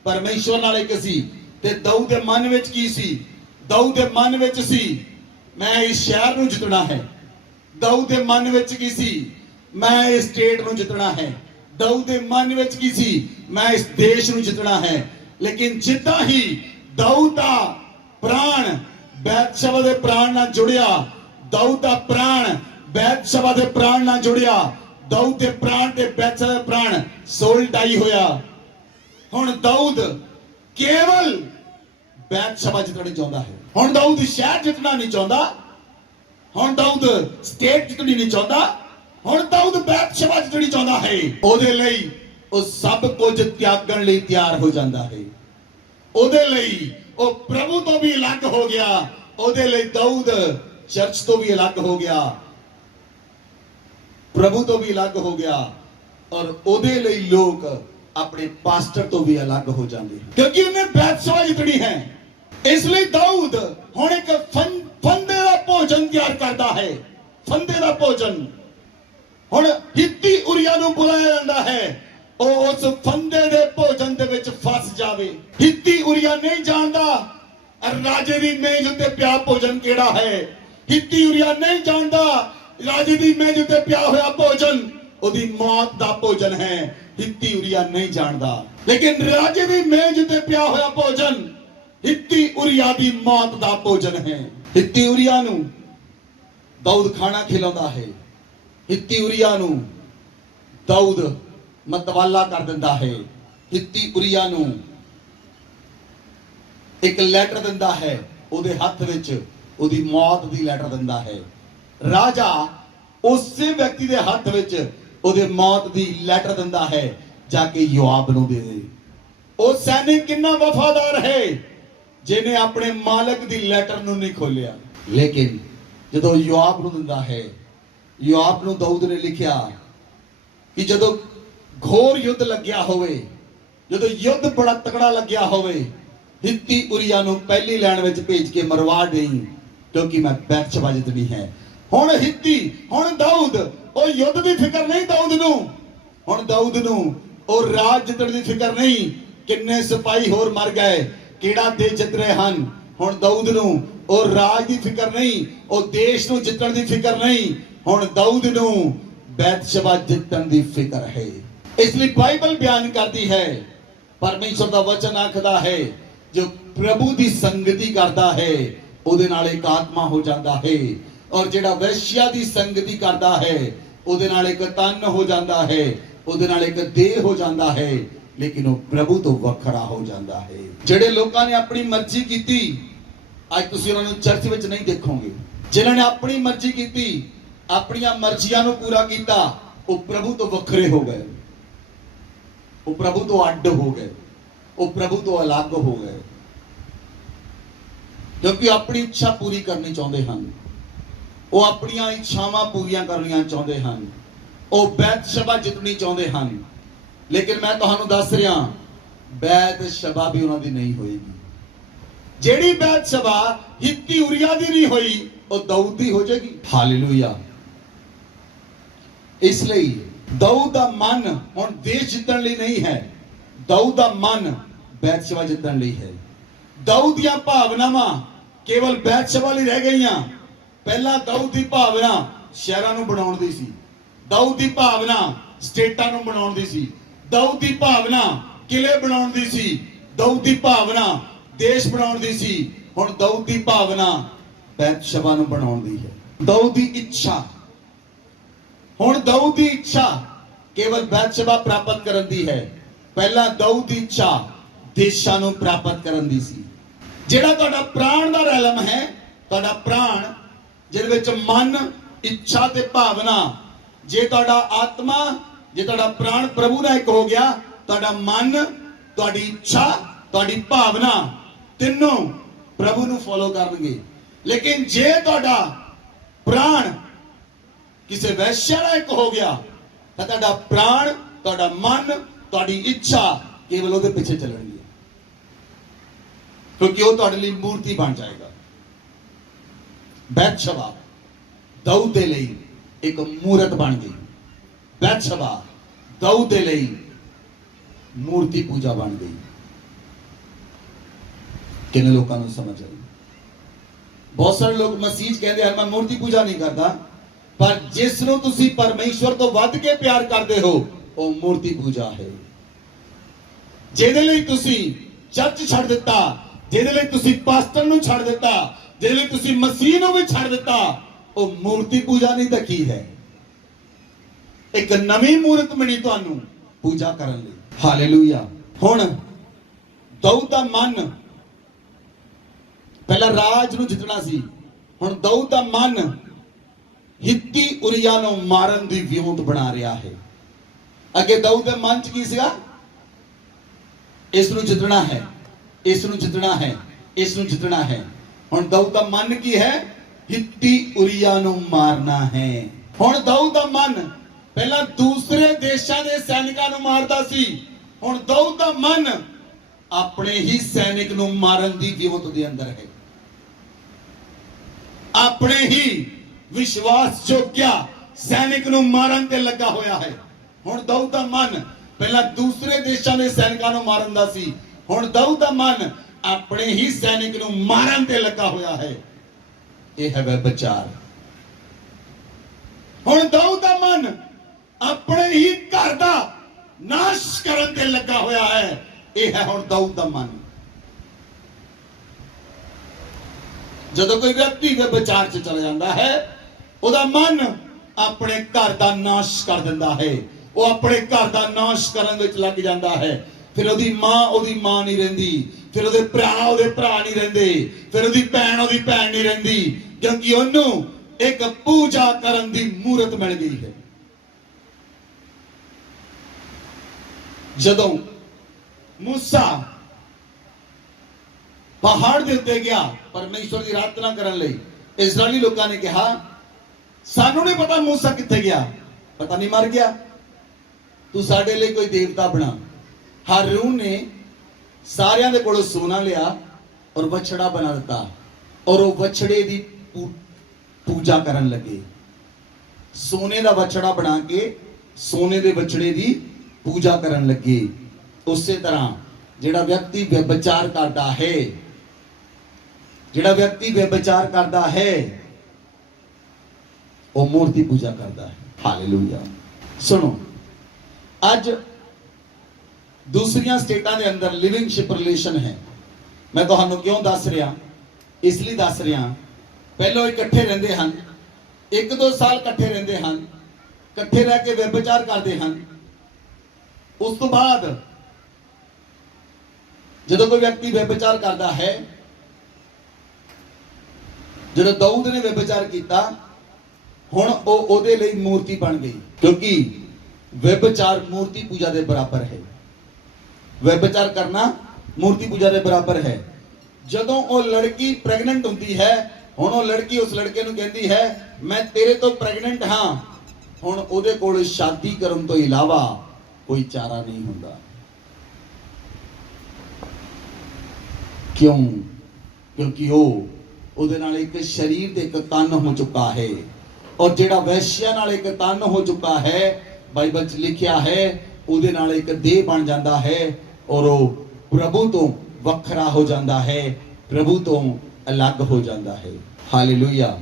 ਪਰਮੇਸ਼ਵਰ ਨਾਲ ਇੱਕ ਸੀ। ਤੇ ਦਾਊਦ ਦੇ ਮਨ ਵਿੱਚ ਕੀ ਸੀ? ਦਾਊਦ ਦੇ ਮਨ ਵਿੱਚ ਸੀ, ਮੈਂ ਇਸ ਸ਼ਹਿਰ ਨੂੰ ਜਿੱਤਣਾ ਹੈ। ਦਾਊਦ ਦੇ ਮਨ ਵਿੱਚ ਕੀ ਸੀ? ਮੈਂ ਇਸ ਸਟੇਟ ਨੂੰ ਜਿੱਤਣਾ ਹੈ। ਦਾਊਦ ਦੇ ਮਨ ਵਿੱਚ ਕੀ ਸੀ? ਮੈਂ ਇਸ ਦੇਸ਼ ਨੂੰ ਜਿੱਤਣਾ ਹੈ। लेकिन जिदा ही दाऊद दा प्राण बैतशबा दे प्राण नाल जुड़िया, दाऊद दा प्राण बैतशबा दे प्राण नाल जुड़िया, दाऊद दे प्राण ते बैतशबा दे प्राण सोल डाई होया। हुण दाऊद केवल बैतशबा जितनी चाहता है। हुण दाऊद शहर जितना नहीं चाहता, हुण दाऊद स्टेट जितनी नहीं चाहता, हुण दाऊद बैतशबा जितनी चाहता है। ओदे लई ਉਹ ਸਭ ਕੁਝ ਤਿਆਗਣ ਲਈ ਤਿਆਰ ਹੋ ਜਾਂਦਾ ਹੈ। ਉਹਦੇ ਲਈ ਉਹ ਪ੍ਰਭੂ ਤੋਂ ਵੀ ਅਲੱਗ ਹੋ ਗਿਆ। ਉਹਦੇ ਲਈ ਦਾਊਦ ਚਰਚ ਤੋਂ ਵੀ ਅਲੱਗ ਹੋ ਗਿਆ। ਪ੍ਰਭੂ ਤੋਂ ਵੀ ਅਲੱਗ ਹੋ ਗਿਆ ਔਰ ਉਹਦੇ ਲਈ ਲੋਕ ਆਪਣੇ ਪਾਸਟਰ ਤੋਂ ਵੀ ਅਲੱਗ ਹੋ ਜਾਂਦੇ ਕਿਉਂਕਿ ਉਹਨੇ ਬੈਤਸ਼ਬਾ ਜਿੱਤਣੀ ਹੈ। ਇਸ ਲਈ ਦਾਊਦ ਹੁਣ ਇੱਕ ਫੰਦੇ ਦਾ ਭੋਜਨ ਤਿਆਰ ਕਰਦਾ ਹੈ। ਫੰਦੇ ਦਾ ਭੋਜਨ ਹੁਣ ਹਿੱਤੀ ਉਰੀਆ ਨੂੰ ਬੁਲਾਇਆ ਜਾਂਦਾ ਹੈ ਉਹ ਉਸ ਫੰਦੇ ਦੇ ਭੋਜਨ ਦੇ ਵਿੱਚ ਫਸ ਜਾਵੇ। ਹਿੱਤੀ ਉਰੀਆ ਨਹੀਂ ਜਾਣਦਾ ਰਾਜੇ ਦੀ ਮੇਜ਼ ਉੱਤੇ ਪਿਆ ਭੋਜਨ ਕਿਹੜਾ ਹੈ। ਹਿੱਤੀ ਉਰੀਆ ਨਹੀਂ ਜਾਣਦਾ ਰਾਜੇ ਦੀ ਮੇਜ਼ ਉੱਤੇ ਪਿਆ ਹੋਇਆ ਭੋਜਨ ਉਹਦੀ ਮੌਤ ਦਾ ਭੋਜਨ ਹੈ। ਹਿੱਤੀ ਉਰੀਆ ਨਹੀਂ ਜਾਣਦਾ ਲੇਕਿਨ ਰਾਜੇ ਦੀ ਮੇਜ਼ ਉੱਤੇ ਪਿਆ ਹੋਇਆ ਭੋਜਨ ਹਿੱਤੀ ਉਰੀਆ ਦੀ ਮੌਤ ਦਾ ਭੋਜਨ ਹੈ। ਹਿੱਤੀ ਉਰੀਆ ਨੂੰ ਦਾਊਦ ਖਾਣਾ ਖਿਲਾਉਂਦਾ ਹੈ। ਹਿੱਤੀ ਉਰੀਆ ਨੂੰ ਦਾਊਦ ਮਤਵਾਲਾ ਕਰ ਦਿੰਦਾ ਹੈ। ਹਿੱਤੀ ਉਰੀਆ ਨੂੰ ਇੱਕ ਲੈਟਰ ਦਿੰਦਾ ਹੈ ਉਹਦੇ ਹੱਥ ਵਿੱਚ ਉਹਦੀ ਮੌਤ ਦੀ ਲੈਟਰ ਦਿੰਦਾ ਹੈ। ਰਾਜਾ ਉਸੇ ਵਿਅਕਤੀ ਦੇ ਹੱਥ ਵਿੱਚ ਉਹਦੇ ਮੌਤ ਦੀ ਲੈਟਰ ਦਿੰਦਾ ਹੈ ਜਾ ਕੇ ਯੋਆਬ ਨੂੰ ਦੇ ਦੇ। ਉਹ ਸੈਨਿਕ ਕਿੰਨਾ ਵਫਾਦਾਰ ਹੈ ਜਿਹਨੇ ਆਪਣੇ ਮਾਲਕ ਦੀ ਲੈਟਰ ਨੂੰ ਨਹੀਂ ਖੋਲਿਆ। ਲੇਕਿਨ ਜਦੋਂ ਯੋਆਬ ਨੂੰ ਦਿੰਦਾ ਹੈ ਯੋਆਬ ਨੂੰ ਦਾਊਦ ਨੇ ਲਿਖਿਆ ਕਿ ਜਦੋਂ ਘੋਰ ਯੁੱਧ ਲੱਗਿਆ ਹੋਵੇ ਜਦੋਂ ਯੁੱਧ ਬੜਾ ਤਕੜਾ ਲੱਗਿਆ ਹੋਵੇ ਹਿੱਤੀ ਉਰੀਆ ਨੂੰ ਪਹਿਲੀ ਲਾਈਨ ਵਿੱਚ ਭੇਜ ਕੇ ਮਰਵਾ ਦੇਈ ਕਿਉਂਕਿ ਮੈਂ ਬੈਤਸ਼ਬਾ ਜਿੱਤਣੀ ਹੈ। ਹੁਣ ਦਾਊਦ ਉਹ ਯੁੱਧ ਦੀ ਫਿਕਰ ਨਹੀਂ ਦਾਊਦ ਨੂੰ। ਹੁਣ ਦਾਊਦ ਨੂੰ ਉਹ ਰਾਜ ਜਿੱਤਣ ਦੀ ਫਿਕਰ ਨਹੀਂ ਕਿੰਨੇ ਸਿਪਾਹੀ ਹੋਰ ਮਰ ਗਏ ਕਿਹੜਾ ਦੇਸ਼ ਜਿੱਤ ਰਹੇ ਹਨ। ਹੁਣ ਦਾਊਦ ਨੂੰ ਉਹ ਰਾਜ ਦੀ ਫਿਕਰ ਨਹੀਂ ਉਹ ਦੇਸ਼ ਨੂੰ ਜਿੱਤਣ ਦੀ ਫਿਕਰ ਨਹੀਂ। ਹੁਣ ਦਾਊਦ ਨੂੰ ਬੈਤਸ਼ਬਾ ਜਿੱਤਣ ਦੀ ਫਿਕਰ ਹੈ। ਇਸ ਲਈ ਬਾਈਬਲ ਬਿਆਨ ਕਰਦੀ ਹੈ ਪਰਮੇਸ਼ਰ ਦਾ ਵਚਨ ਆਖਦਾ ਹੈ ਜੋ ਪ੍ਰਭੂ ਦੀ ਸੰਗਤੀ ਕਰਦਾ ਹੈ ਉਹਦੇ ਨਾਲ ਇੱਕ ਆਤਮਾ ਹੋ ਜਾਂਦਾ ਹੈ ਔਰ ਜਿਹੜਾ ਵੈਸ਼ਿਆ ਦੀ ਸੰਗਤੀ ਕਰਦਾ ਹੈ ਉਹਦੇ ਨਾਲ ਇੱਕ ਤਨ ਹੋ ਜਾਂਦਾ ਹੈ ਉਹਦੇ ਨਾਲ ਇੱਕ ਦੇਹ ਹੋ ਜਾਂਦਾ ਹੈ ਲੇਕਿਨ ਉਹ ਪ੍ਰਭੂ ਤੋਂ ਵੱਖਰਾ ਹੋ ਜਾਂਦਾ ਹੈ। ਜਿਹੜੇ ਲੋਕਾਂ ਨੇ ਆਪਣੀ ਮਰਜ਼ੀ ਕੀਤੀ ਅੱਜ ਤੁਸੀਂ ਉਹਨਾਂ ਨੂੰ ਚਰਚ ਵਿੱਚ ਨਹੀਂ ਦੇਖੋਗੇ। ਜਿਨ੍ਹਾਂ ਨੇ ਆਪਣੀ ਮਰਜ਼ੀ ਕੀਤੀ ਆਪਣੀਆਂ ਮਰਜ਼ੀਆਂ ਨੂੰ ਪੂਰਾ ਕੀਤਾ ਉਹ ਪ੍ਰਭੂ ਤੋਂ ਵੱਖਰੇ ਹੋ ਗਏ। ਉਹ ਪ੍ਰਭੂ ਤੋਂ ਅੱਡ ਹੋ ਗਏ। ਉਹ ਪ੍ਰਭੂ ਤੋਂ ਅਲੱਗ ਹੋ ਗਏ ਕਿਉਂਕਿ ਆਪਣੀ ਇੱਛਾ ਪੂਰੀ ਕਰਨੀ ਚਾਹੁੰਦੇ ਹਨ। ਉਹ ਆਪਣੀਆਂ ਇੱਛਾਵਾਂ ਪੂਰੀਆਂ ਕਰਨੀਆਂ ਚਾਹੁੰਦੇ ਹਨ। ਉਹ ਬੈਤਸ਼ਬਾ ਜਿੱਤਣੀ ਚਾਹੁੰਦੇ ਹਨ। ਲੇਕਿਨ ਮੈਂ ਤੁਹਾਨੂੰ ਦੱਸ ਰਿਹਾ ਬੈਤਸ਼ਬਾ ਵੀ ਉਹਨਾਂ ਦੀ ਨਹੀਂ ਹੋਏਗੀ। ਜਿਹੜੀ ਬੈਤਸ਼ਬਾ ਹਿੱਤੀ ਉਰੀਆ ਦੀ ਨਹੀਂ ਹੋਈ ਉਹ ਦਾਊਦ ਦੀ ਹੋ ਜਾਏਗੀ। ਹਾਲੇਲੂਇਆ। ਇਸ ਲਈ ਦਾਊਦ ਦਾ ਮਨ ਹੁਣ ਦੇਸ਼ ਜਿੱਤਣ ਲਈ ਨਹੀਂ ਹੈ। ਦਾਊਦ ਦਾ ਮਨ ਬੈਤਸ਼ਬਾ ਜਿੱਤਣ ਲਈ ਹੈ। ਦਾਊਦ ਦੀਆਂ ਭਾਵਨਾਵਾਂ ਕੇਵਲ ਬੈਤਸ਼ਬਾ ਲਈ ਰਹਿ ਗਈਆਂ। ਪਹਿਲਾਂ ਦਾਊਦ ਦੀ ਭਾਵਨਾ ਸ਼ਹਿਰਾਂ ਨੂੰ ਬਣਾਉਣ ਦੀ ਸੀ। ਦਾਊਦ ਦੀ ਭਾਵਨਾ ਸਟੇਟਾਂ ਨੂੰ ਬਣਾਉਣ ਦੀ ਸੀ। ਦਾਊਦ ਦੀ ਭਾਵਨਾ ਕਿਲੇ ਬਣਾਉਣ ਦੀ ਸੀ। ਦਾਊਦ ਦੀ ਭਾਵਨਾ ਦੇਸ਼ ਬਣਾਉਣ ਦੀ ਸੀ। ਹੁਣ ਦਾਊਦ ਦੀ ਭਾਵਨਾ ਬੈਤਸ਼ਬਾ ਨੂੰ ਬਣਾਉਣ ਦੀ ਹੈ। ਦਾਊਦ ਦੀ ਇੱਛਾ ਹੁਣ ਦਾਊਦ ਦੀ ਇੱਛਾ ਕੇਵਲ ਬੈਤਸ਼ਬਾ ਪ੍ਰਾਪਤ ਕਰਨ ਦੀ ਹੈ। ਪਹਿਲਾਂ ਦਾਊਦ ਦੀ ਇੱਛਾ ਦੇਸ਼ਾਂ ਨੂੰ ਪ੍ਰਾਪਤ ਕਰਨ ਦੀ ਸੀ। ਜਿਹੜਾ ਤੁਹਾਡਾ ਪ੍ਰਾਣ ਦਾ ਰੈਲਮ ਹੈ ਤੁਹਾਡਾ ਪ੍ਰਾਣ ਜਿਹਦੇ ਵਿੱਚ ਮਨ ਇੱਛਾ ਤੇ ਭਾਵਨਾ ਜੇ ਤੁਹਾਡਾ ਆਤਮਾ ਜੇ ਤੁਹਾਡਾ ਪ੍ਰਾਣ ਪ੍ਰਭੂ ਨਾਲ ਇੱਕ ਹੋ ਗਿਆ ਤੁਹਾਡਾ ਮਨ ਤੁਹਾਡੀ ਇੱਛਾ ਤੁਹਾਡੀ ਭਾਵਨਾ ਤਿੰਨੋਂ ਪ੍ਰਭੂ ਨੂੰ ਫੋਲੋ ਕਰਨਗੇ। ਲੇਕਿਨ ਜੇ ਤੁਹਾਡਾ ਪ੍ਰਾਣ ਕਿਸੇ ਵੈਸ਼ਿਆ ਨਾਲ ਇੱਕ ਹੋ ਗਿਆ ਤਾਂ ਤੁਹਾਡਾ ਪ੍ਰਾਣ ਤੁਹਾਡਾ ਮਨ ਤੁਹਾਡੀ ਇੱਛਾ ਕੇਵਲ ਉਹਦੇ ਪਿੱਛੇ ਚੱਲਣਗੇ ਕਿਉਂਕਿ ਉਹ ਤੁਹਾਡੇ ਲਈ ਮੂਰਤੀ ਬਣ ਜਾਏਗਾ। ਬੈਤਸ਼ਬਾ ਦਾਊਦ ਦੇ ਲਈ ਇੱਕ ਮੂਰਤ ਬਣ ਗਈ। ਬੈਤਸ਼ਬਾ ਦਾਊਦ ਦੇ ਲਈ ਮੂਰਤੀ ਪੂਜਾ ਬਣ ਗਈ। ਕਿੰਨੇ ਲੋਕਾਂ ਨੂੰ ਸਮਝ ਆਈ? ਬਹੁਤ ਸਾਰੇ ਲੋਕ ਮਸੀਹ ਕਹਿੰਦੇ ਹਨ ਮੈਂ ਮੂਰਤੀ ਪੂਜਾ ਨਹੀਂ ਕਰਦਾ ਪਰ ਜਿਸ ਨੂੰ ਤੁਸੀਂ ਪਰਮੇਸ਼ਵਰ ਤੋਂ ਵੱਧ ਕੇ ਪਿਆਰ ਕਰਦੇ ਹੋ ਉਹ ਮੂਰਤੀ ਪੂਜਾ ਹੈ। ਜਿਹਦੇ ਲਈ ਤੁਸੀਂ ਚਰਚ ਛੱਡ ਦਿੱਤਾ ਜਿਹਦੇ ਲਈ ਤੁਸੀਂ ਪਾਸਟਰ ਨੂੰ ਛੱਡ ਦਿੱਤਾ ਜਿਹਦੇ ਲਈ ਤੁਸੀਂ ਮਸੀਹ ਨੂੰ ਵੀ ਛੱਡ ਦਿੱਤਾ ਉਹ ਮੂਰਤੀ ਪੂਜਾ ਨਹੀਂ ਤਾਂ ਕੀ ਹੈ? ਇੱਕ ਨਵੀਂ ਮੂਰਤ ਮਿਲੀ ਤੁਹਾਨੂੰ ਪੂਜਾ ਕਰਨ ਲਈ। ਹਾਲੇਲੂਇਆ। ਹੁਣ ਦਾਊਦ ਦਾ ਮਨ ਪਹਿਲਾਂ ਰਾਜ ਨੂੰ ਜਿੱਤਣਾ ਸੀ। ਹੁਣ ਦਾਊਦ ਦਾ ਮਨ ਹਿੱਤੀ ਉਰੀਆ ਨੂੰ ਮਾਰਨ ਦੀ ਵਿਉਂਤ ਬਣਾ ਰਿਹਾ ਹੈ। ਅੱਗੇ ਦਾਊਦ ਦੇ ਮਨ 'ਚ ਕੀ ਸੀਗਾ? ਇਸ ਨੂੰ ਜਿੱਤਣਾ ਹੈ ਇਸ ਨੂੰ ਜਿੱਤਣਾ ਹੈ ਇਸ ਨੂੰ ਜਿੱਤਣਾ ਹੈ। ਹੁਣ ਦਾਊਦ ਦਾ ਮਨ ਕੀ ਹੈ? ਹਿੱਤੀ ਉਰੀਆ ਨੂੰ ਮਾਰਨਾ ਹੈ। ਹੁਣ ਦਾਊਦ ਦਾ ਮਨ ਪਹਿਲਾਂ ਦੂਸਰੇ ਦੇਸ਼ਾਂ ਦੇ ਸੈਨਿਕਾਂ ਨੂੰ ਮਾਰਦਾ ਸੀ, ਹੁਣ ਦਾਊਦ ਦਾ ਮਨ ਆਪਣੇ ਹੀ ਸੈਨਿਕ ਨੂੰ ਮਾਰਨ ਦੀ ਵਿਉਂਤ ਦੇ ਅੰਦਰ ਹੈ। ਆਪਣੇ ਹੀ ਵਿਸ਼ਵਾਸਯੋਗ ਸੈਨਿਕ ਨੂੰ ਮਾਰਨ ਤੇ ਲੱਗਾ ਹੋਇਆ ਹੈ। ਹੁਣ ਦਾਊਦ ਦਾ ਮਨ ਪਹਿਲਾਂ ਦੂਸਰੇ ਦੇਸ਼ਾਂ ਦੇ ਸੈਨਿਕਾਂ ਨੂੰ ਮਾਰਨ ਦਾ ਸੀ, ਹੁਣ ਦਾਊਦ ਦਾ ਮਨ ਆਪਣੇ ਹੀ ਸੈਨਿਕ ਨੂੰ ਮਾਰਨ ਤੇ ਲੱਗਾ ਹੋਇਆ ਹੈ। ਇਹ ਹੈ ਵਿਚਾਰ। ਹੁਣ ਦਾਊਦ ਦਾ ਮਨ ਆਪਣੇ ਹੀ ਘਰ ਦਾ ਨਾਸ਼ ਕਰਨ ਤੇ ਲੱਗਾ ਹੋਇਆ ਹੈ। ਇਹ ਹੈ ਹੁਣ ਦਾਊਦ ਦਾ ਮਨ। ਜਦੋਂ ਕੋਈ ਵਿਅਕਤੀ ਵਿਚਾਰ 'ਚ ਚਲਾ ਜਾਂਦਾ ਹੈ, ਉਹਦਾ ਮਨ ਆਪਣੇ ਘਰ ਦਾ ਨਾਸ਼ ਕਰ ਦਿੰਦਾ ਹੈ। ਉਹ ਆਪਣੇ ਘਰ ਦਾ ਨਾਸ਼ ਕਰਨ ਵਿੱਚ ਲੱਗ ਜਾਂਦਾ ਹੈ। ਫਿਰ ਉਹਦੀ ਮਾਂ ਨਹੀਂ ਰਹਿੰਦੀ, ਫਿਰ ਉਹਦੇ ਭਰਾ ਨਹੀਂ ਰਹਿੰਦੇ, ਫਿਰ ਉਹਦੀ ਭੈਣ ਨਹੀਂ ਰਹਿੰਦੀ, ਕਿਉਂਕਿ ਉਹਨੂੰ ਇੱਕ ਪੂਜਾ ਕਰਨ ਦੀ ਮੂਰਤ ਮਿਲ ਗਈ ਹੈ। ਜਦੋਂ मूसा पहाड़ ਦੇ ਉੱਤੇ ਗਿਆ ਪਰਮੇਸ਼ਵਰ ਦੀ ਆਰਾਧਨਾ ਕਰਨ ਲਈ, ਇਸਰਾਇਲੀ ਲੋਕਾਂ ਨੇ ਕਿਹਾ ਸਾਨੂੰ ਨਹੀਂ ਪਤਾ मूसा ਕਿੱਥੇ ਗਿਆ, ਪਤਾ ਨਹੀਂ ਮਰ ਗਿਆ, ਤੂੰ ਸਾਡੇ ਲਈ ਕੋਈ ਦੇਵਤਾ ਬਣਾ। ਹਾਰੂਨ ਨੇ ਸਾਰਿਆਂ ਦੇ ਕੋਲੋਂ ਸੋਨਾ ਲਿਆ ਔਰ ਵਛੜਾ ਬਣਾ ਦਿੱਤਾ, ਔਰ ਉਹ ਵਛੜੇ ਦੀ ਪੂਜਾ ਕਰਨ ਲੱਗੇ। ਸੋਨੇ ਦਾ ਵਛੜਾ ਬਣਾ ਕੇ ਸੋਨੇ ਦੇ ਵਛੜੇ ਦੀ ਪੂਜਾ ਕਰਨ ਲੱਗੇ। ਉਸੇ ਤਰ੍ਹਾਂ ਜਿਹੜਾ ਵਿਅਕਤੀ ਵਿਚਾਰ ਕਰਦਾ ਹੈ, ਉਹ ਮੂਰਤੀ ਪੂਜਾ ਕਰਦਾ ਹੈ। ਹਾਲੇਲੂਇਆ। ਸੁਣੋ, ਅੱਜ ਦੂਸਰੀਆਂ ਸਟੇਟਾਂ ਦੇ ਅੰਦਰ ਲਿਵਿੰਗ ਸ਼ਿਪ ਰਿਲੇਸ਼ਨ ਹੈ। ਮੈਂ ਤੁਹਾਨੂੰ ਕਿਉਂ ਦੱਸ ਰਿਹਾ, ਇਸ ਲਈ ਦੱਸ ਰਿਹਾ, ਪਹਿਲਾਂ ਇਕੱਠੇ ਰਹਿੰਦੇ ਹਨ, 1-2 ਸਾਲ ਇਕੱਠੇ ਰਹਿੰਦੇ ਹਨ, ਇਕੱਠੇ ਰਹਿ ਕੇ ਵਿਚਾਰ ਕਰਦੇ ਹਨ। ਉਸ ਤੋਂ ਬਾਅਦ ਜਦੋਂ ਕੋਈ ਵਿਅਕਤੀ ਵਿਚਾਰ ਕਰਦਾ ਹੈ, ਜਦੋਂ ਦਾਊਦ ਨੇ ਵਿਚਾਰ ਕੀਤਾ, ਹੁਣ ਉਹ ਉਹਦੇ ਲਈ ਮੂਰਤੀ ਬਣ ਗਈ, ਕਿਉਂਕਿ ਵਿਚਾਰ ਮੂਰਤੀ ਪੂਜਾ ਦੇ ਬਰਾਬਰ ਹੈ। ਵਿਚਾਰ ਕਰਨਾ ਮੂਰਤੀ ਪੂਜਾ ਦੇ ਬਰਾਬਰ ਹੈ। ਜਦੋਂ ਉਹ ਲੜਕੀ ਪ੍ਰੈਗਨੈਂਟ ਹੁੰਦੀ ਹੈ, ਹੁਣ ਉਹ ਲੜਕੀ ਉਸ ਲੜਕੇ ਨੂੰ ਕਹਿੰਦੀ ਹੈ ਮੈਂ ਤੇਰੇ ਤੋਂ ਪ੍ਰੈਗਨੈਂਟ ਹਾਂ। ਹੁਣ ਉਹਦੇ ਕੋਲ ਸ਼ਾਦੀ ਕਰਨ ਤੋਂ ਇਲਾਵਾ ਕੋਈ ਚਾਰਾ ਨਹੀਂ ਹੁੰਦਾ। ਕਿਉਂ? ਕਿਉਂਕਿ ਉਹ ਉਹਦੇ ਨਾਲ ਇੱਕ ਸਰੀਰ ਦੇ ਇੱਕ ਤਨ ਹੋ ਚੁੱਕਾ ਹੈ, ਔਰ ਜਿਹੜਾ ਵੈਸ਼ਿਆ ਨਾਲ ਇੱਕ ਤਨ ਹੋ ਚੁੱਕਾ ਹੈ, ਬਾਈਬਲ 'ਚ ਲਿਖਿਆ ਹੈ ਉਹਦੇ ਨਾਲ ਇੱਕ ਦੇਹ ਬਣ ਜਾਂਦਾ ਹੈ, ਔਰ ਉਹ ਪ੍ਰਭੂ ਤੋਂ ਵੱਖਰਾ ਹੋ ਜਾਂਦਾ ਹੈ, ਪ੍ਰਭੂ ਤੋਂ ਅਲੱਗ ਹੋ ਜਾਂਦਾ ਹੈ। ਹਾਲੇਲੂਇਆ।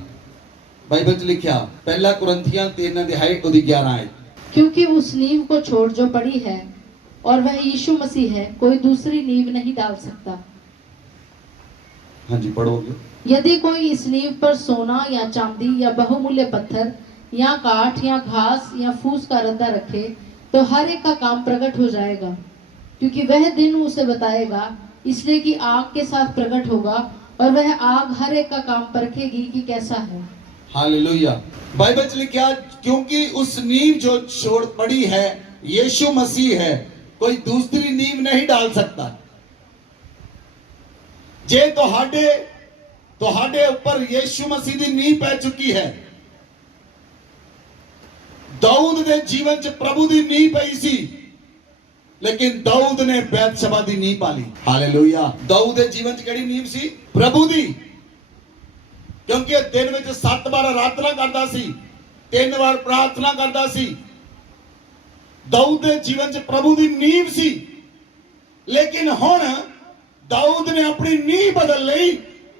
बाइबल च लिखा 1 कुरिन्थियों 13:11 क्योंकि उस नींव को छोड़ जो पड़ी है और वह यीशु मसीह है, कोई दूसरी नींव नहीं डाल सकता। हाँ जी, पढ़ोगे। यदि कोई इस नींव पर सोना या चांदी या बहुमूल्य पत्थर या काठ या घास या फूस का रद्दा रखे तो हर एक का काम प्रकट हो जाएगा, क्योंकि वह दिन उसे बताएगा, इसलिए कि आग के साथ प्रकट होगा और वह आग हर एक का काम परखेगी कि कैसा है। हालेलुया। बाइबल च लिखा क्योंकि उस नींव जो छोड़ पड़ी है यीशु मसीह है, कोई दूसरी नींव नहीं डाल सकता। जे तुहाडे ऊपर यीशु मसीह दी नींव पै चुकी है। दाऊद दे जीवन च प्रभु दी नींव पई सी, लेकिन दाऊद ने बैतशबा दी नींव पा ली। हालेलुया। दाऊद दे जीवन च केड़ी नींव सी? प्रभु दी। क्योंकि दिन में 7 बार आराधना करता सी, 3 बार प्रार्थना करता सी। दाऊद दे जीवन च प्रभु दी नींव सी, लेकिन हुण दाऊद ने अपनी नींव बदल लई,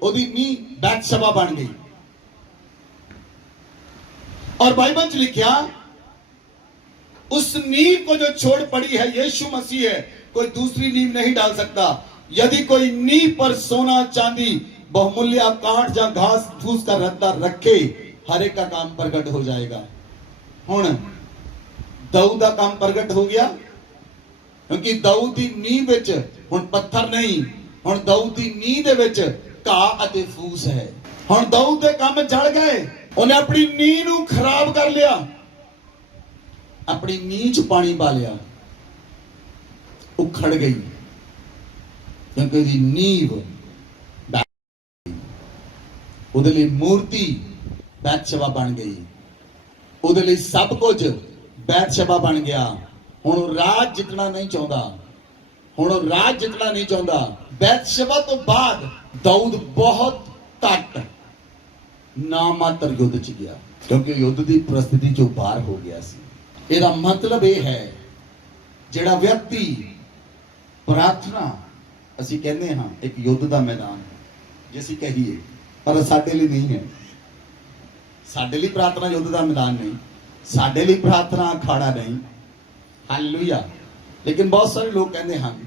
ओदी नींव बैतशबा बन गई। और बाइबल च लिखा उस नींव को जो छोड़ पड़ी है यीशु मसीह है, कोई दूसरी नींव नहीं डाल सकता। यदि कोई नींव पर सोना चांदी बहुमूल्य काठ या घास फूस का रद्दा रखे, हर एक का काम प्रकट हो जाएगा। हुण दाऊद का काम प्रकट हो गया, क्योंकि दाऊद की नींव विच हुण पत्थर नहीं, हुण दाऊद की नींव दे विच घाह अते फूस है। हुण दाऊद दे काम जल गए, उन्हें अपनी नींव नूं खराब कर लिया, अपनी नींव च पानी पा लिया, उखड़ गई, क्योंकि उसकी नींव ਉਹਦੇ ਲਈ ਮੂਰਤੀ बैतशबा बन गई, ਉਹਦੇ ਲਈ सब कुछ ਬੈਤਸ਼ਬਾ ਬਣ ਗਿਆ। ਹੁਣ ਉਹ ਰਾਜ ਜਿੱਤਣਾ ਨਹੀਂ ਚਾਹੁੰਦਾ, ਹੁਣ ਉਹ ਰਾਜ ਜਿੱਤਣਾ ਨਹੀਂ ਚਾਹੁੰਦਾ। ਬੈਤਸ਼ਬਾ ਤੋਂ ਬਾਅਦ ਦਾਊਦ ਬਹੁਤ ਘੱਟ ਨਾਮਾਤਰ ਯੁੱਧ ਚ ਗਿਆ, ਕਿਉਂਕਿ ਯੁੱਧ ਦੀ ਪ੍ਰਸਥਿਤੀ ਚੋਂ ਬਾਹਰ ਹੋ ਗਿਆ ਸੀ। ਇਹਦਾ ਮਤਲਬ ਇਹ ਹੈ, ਜਿਹੜਾ ਵਿਅਕਤੀ ਪ੍ਰਾਰਥਨਾ, ਅਸੀਂ ਕਹਿੰਦੇ ਹਾਂ ਇੱਕ ਯੁੱਧ ਦਾ ਮੈਦਾਨ ਜੇ ਅਸੀਂ ਕਹੀਏ, ਪਰ ਸਾਡੇ ਲਈ ਨਹੀਂ ਹੈ। ਸਾਡੇ ਲਈ ਪ੍ਰਾਰਥਨਾ ਯੁੱਧ ਦਾ ਮੈਦਾਨ ਨਹੀਂ, ਸਾਡੇ ਲਈ ਪ੍ਰਾਰਥਨਾ ਅਖਾੜਾ ਨਹੀਂ। ਹਾਲੇਲੂਇਆ। ਲੇਕਿਨ ਬਹੁਤ ਸਾਰੇ ਲੋਕ ਕਹਿੰਦੇ ਹਨ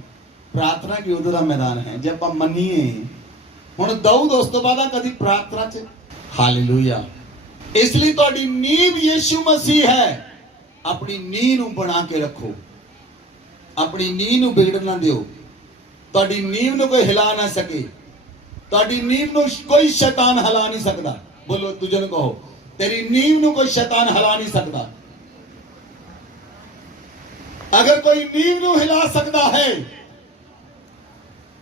ਪ੍ਰਾਰਥਨਾ ਕਿ ਯੁੱਧ ਦਾ ਮੈਦਾਨ ਹੈ। ਜੇ ਆਪਾਂ ਮੰਨੀਏ, ਹੁਣ ਦਾਊਦ ਉਸ ਤੋਂ ਬਾਅਦ ਕਦੀ ਪ੍ਰਾਰਥਨਾ ਚ, ਹਾਲੇਲੂਇਆ। ਇਸ ਲਈ ਤੁਹਾਡੀ ਨੀਂਹ ਯਿਸੂ ਮਸੀਹ ਹੈ। ਆਪਣੀ ਨੀਂਹ ਨੂੰ ਬਣਾ ਕੇ ਰੱਖੋ, ਆਪਣੀ ਨੀਂਹ ਨੂੰ ਵਿਗੜਨ ਨਾ ਦਿਓ। ਤੁਹਾਡੀ ਨੀਂਹ ਨੂੰ ਕੋਈ ਹਿਲਾ ਨਾ ਸਕੇ, ਤੁਹਾਡੀ ਨੀਂਹ ਨੂੰ ਕੋਈ ਸ਼ੈਤਾਨ ਹਿਲਾ ਨਹੀਂ ਸਕਦਾ। ਬੋਲੋ, ਦੂਜੇ ਨੂੰ ਕਹੋ, ਤੇਰੀ ਨੀਂਹ ਨੂੰ ਕੋਈ ਸ਼ੈਤਾਨ ਹਿਲਾ ਨਹੀਂ ਸਕਦਾ। ਅਗਰ ਕੋਈ ਨੀਂਹ ਨੂੰ ਹਿਲਾ ਸਕਦਾ ਹੈ,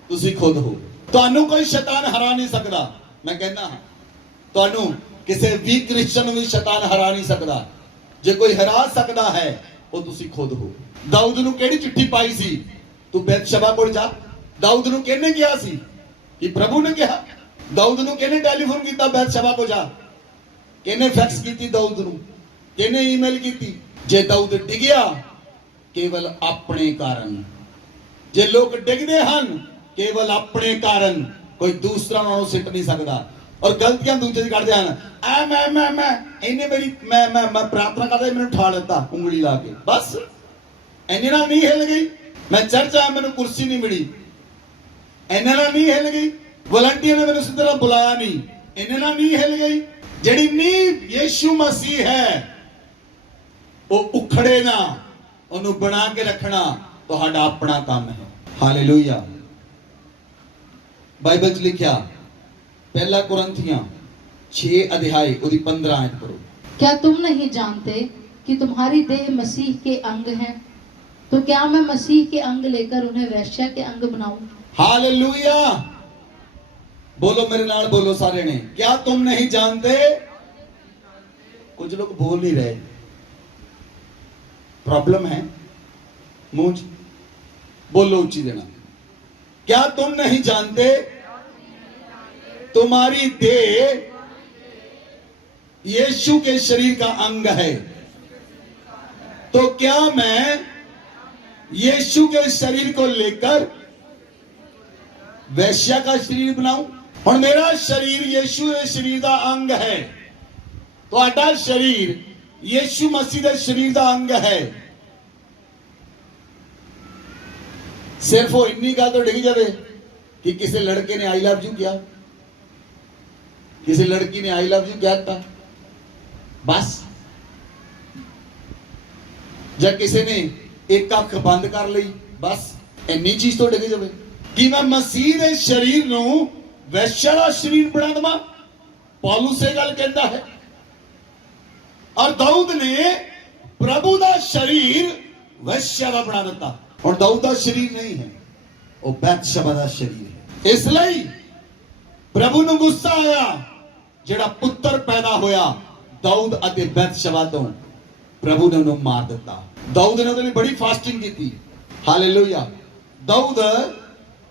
ਤੁਸੀਂ ਖੁਦ ਹੋ। ਤੁਹਾਨੂੰ ਕੋਈ ਸ਼ੈਤਾਨ ਹਰਾ ਨਹੀਂ ਸਕਦਾ। ਮੈਂ ਕਹਿੰਦਾ ਹਾਂ, ਤੁਹਾਨੂੰ ਕਿਸੇ ਵੀ ਕ੍ਰਿਸਚਨ ਨੂੰ ਵੀ ਸ਼ੈਤਾਨ ਹਰਾ ਨਹੀਂ ਸਕਦਾ। ਜੇ ਕੋਈ ਹਰਾ ਸਕਦਾ ਹੈ, ਉਹ ਤੁਸੀਂ ਖੁਦ ਹੋ। ਦਾਊਦ ਨੂੰ ਕਿਹੜੀ ਚਿੱਠੀ ਪਾਈ ਸੀ? ਤੂੰ ਬੈਤਸ਼ਬਾ ਕੋਲ ਜਾ। ਦਾਊਦ ਨੂੰ ਕਿਹਨੇ ਕਿਹਾ ਸੀ? ਕਿ ਪ੍ਰਭੂ ਨੇ ਕਿਹਾ। ਦਾਊਦ ਨੂੰ ਕਿਹਨੇ ਟੈਲੀਫੋਨ ਕੀਤਾ? ਬੈਤਸ਼ਬਾ ਕੋ ਜਾ। ਕਿਹਨੇ ਫੈਕਸ ਕੀਤੀ ਦਾਊਦ ਨੂੰ? ਕਿਹਨੇ ਈਮੇਲ ਕੀਤੀ? ਜੇ ਦਾਊਦ ਡਿੱਗਿਆ, ਕੇਵਲ ਆਪਣੇ ਕਾਰਨ। ਜੇ ਲੋਕ ਡਿੱਗਦੇ ਹਨ, ਕੇਵਲ ਆਪਣੇ ਕਾਰਨ, ਕੋਈ ਦੂਸਰਾ ਉਹਨਾਂ ਨੂੰ ਸਿੱਟ ਨਹੀਂ ਸਕਦਾ। ਔਰ ਗਲਤੀਆਂ ਦੂਜੇ ਦੀ ਕਰਦੇ ਹਨ। ਮੈਂ ਇਹਨੇ ਮੇਰੀ ਮੈਂ ਪ੍ਰਾਰਥਨਾ ਕਰਦਾ, ਮੈਨੂੰ ਠਾ ਲਿੱਤਾ ਉਂਗਲੀ ਲਾ ਕੇ, ਬਸ ਇਹਨੇ ਨਾਲ ਨਹੀਂ ਹਿੱਲ ਗਈ। ਮੈਂ ਚਰਚ ਆਇਆ, ਮੈਨੂੰ ਕੁਰਸੀ ਨਹੀਂ ਮਿਲੀ, ਇਹਨੇ ਨਾਲ ਨਹੀਂ ਹਿੱਲ ਗਈ। ਵਲੰਟੀਅਰ ਨੇ ਮੈਨੂੰ ਸਿੱਧਾ ਬੁਲਾਇਆ ਨਹੀਂ, ਇਹਨੇ ਨਾਲ ਨਹੀਂ ਹਿੱਲ ਗਈ। ਜਿਹੜੀ ਨੀਂਹ ਯਿਸੂ ਮਸੀਹ ਹੈ, ਉਹ ਉਖੜੇ ਨਾ, ਉਹਨੂੰ ਬਣਾ ਕੇ ਰੱਖਣਾ ਤੁਹਾਡਾ ਆਪਣਾ ਕੰਮ ਹੈ। ਹਾਲੇਲੂਇਆ। ਬਾਈਬਲ 'ਚ ਲਿਖਿਆ, पहला कुरिन्थियों 6 अध्याय उसकी 15 आयत पढ़ो। क्या तुम नहीं जानते कि तुम्हारी देह मसीह के अंग है? तो क्या मैं मसीह के अंग लेकर उन्हें वैश्या के अंग बनाऊं? हालेलुया। बोलो मेरे नाल, बोलो सारे ने, क्या तुम नहीं जानते? कुछ लोग बोल नहीं रहे, प्रॉब्लम है मुझ। बोलो ऊंची देना, क्या तुम नहीं जानते तुम्हारी देह यीशु के शरीर का अंग है? तो क्या मैं यीशु के शरीर को लेकर वैश्या का शरीर बनाऊं? और मेरा शरीर यीशु के शरीर का अंग है, ਤੁਹਾਡਾ शरीर यीशु मसीह के शरीर का अंग है। सिर्फ वो इन्नी गल तो डिग जाए कि किसी लड़के ने आई लव यू किया, किसी लड़की ने आई लव यू कहता, बस। या किसी ने एक अख बंद कर ली, बस इन्नी चीज तो डिग जाए कि मैं मसीह के शरीर नूं वैश्या दा शरीर बना देवां। पौलुस ये गल कहता है। और दाऊद ने प्रभु दा शरीर वैश्या दा बना दिता। हुण दाऊद दा शरीर नहीं है, वो बैतशबा दा शरीर है। इसलिए प्रभु नूं गुस्सा आया, ਜਿਹੜਾ ਪੁੱਤਰ ਪੈਦਾ ਹੋਇਆ ਦਾਊਦ ਅਤੇ ਬੈਤਸ਼ਬਾ ਤੋਂ, ਪ੍ਰਭੂ ਨੇ ਉਹਨੂੰ ਮਾਰ ਦਿੱਤਾ। ਦਾਊਦ ਨੇ ਉਹਦੇ ਲਈ ਬੜੀ ਫਾਸਟਿੰਗ ਕੀਤੀ। ਹਾਲੇਲੂਇਆ। ਦਾਊਦ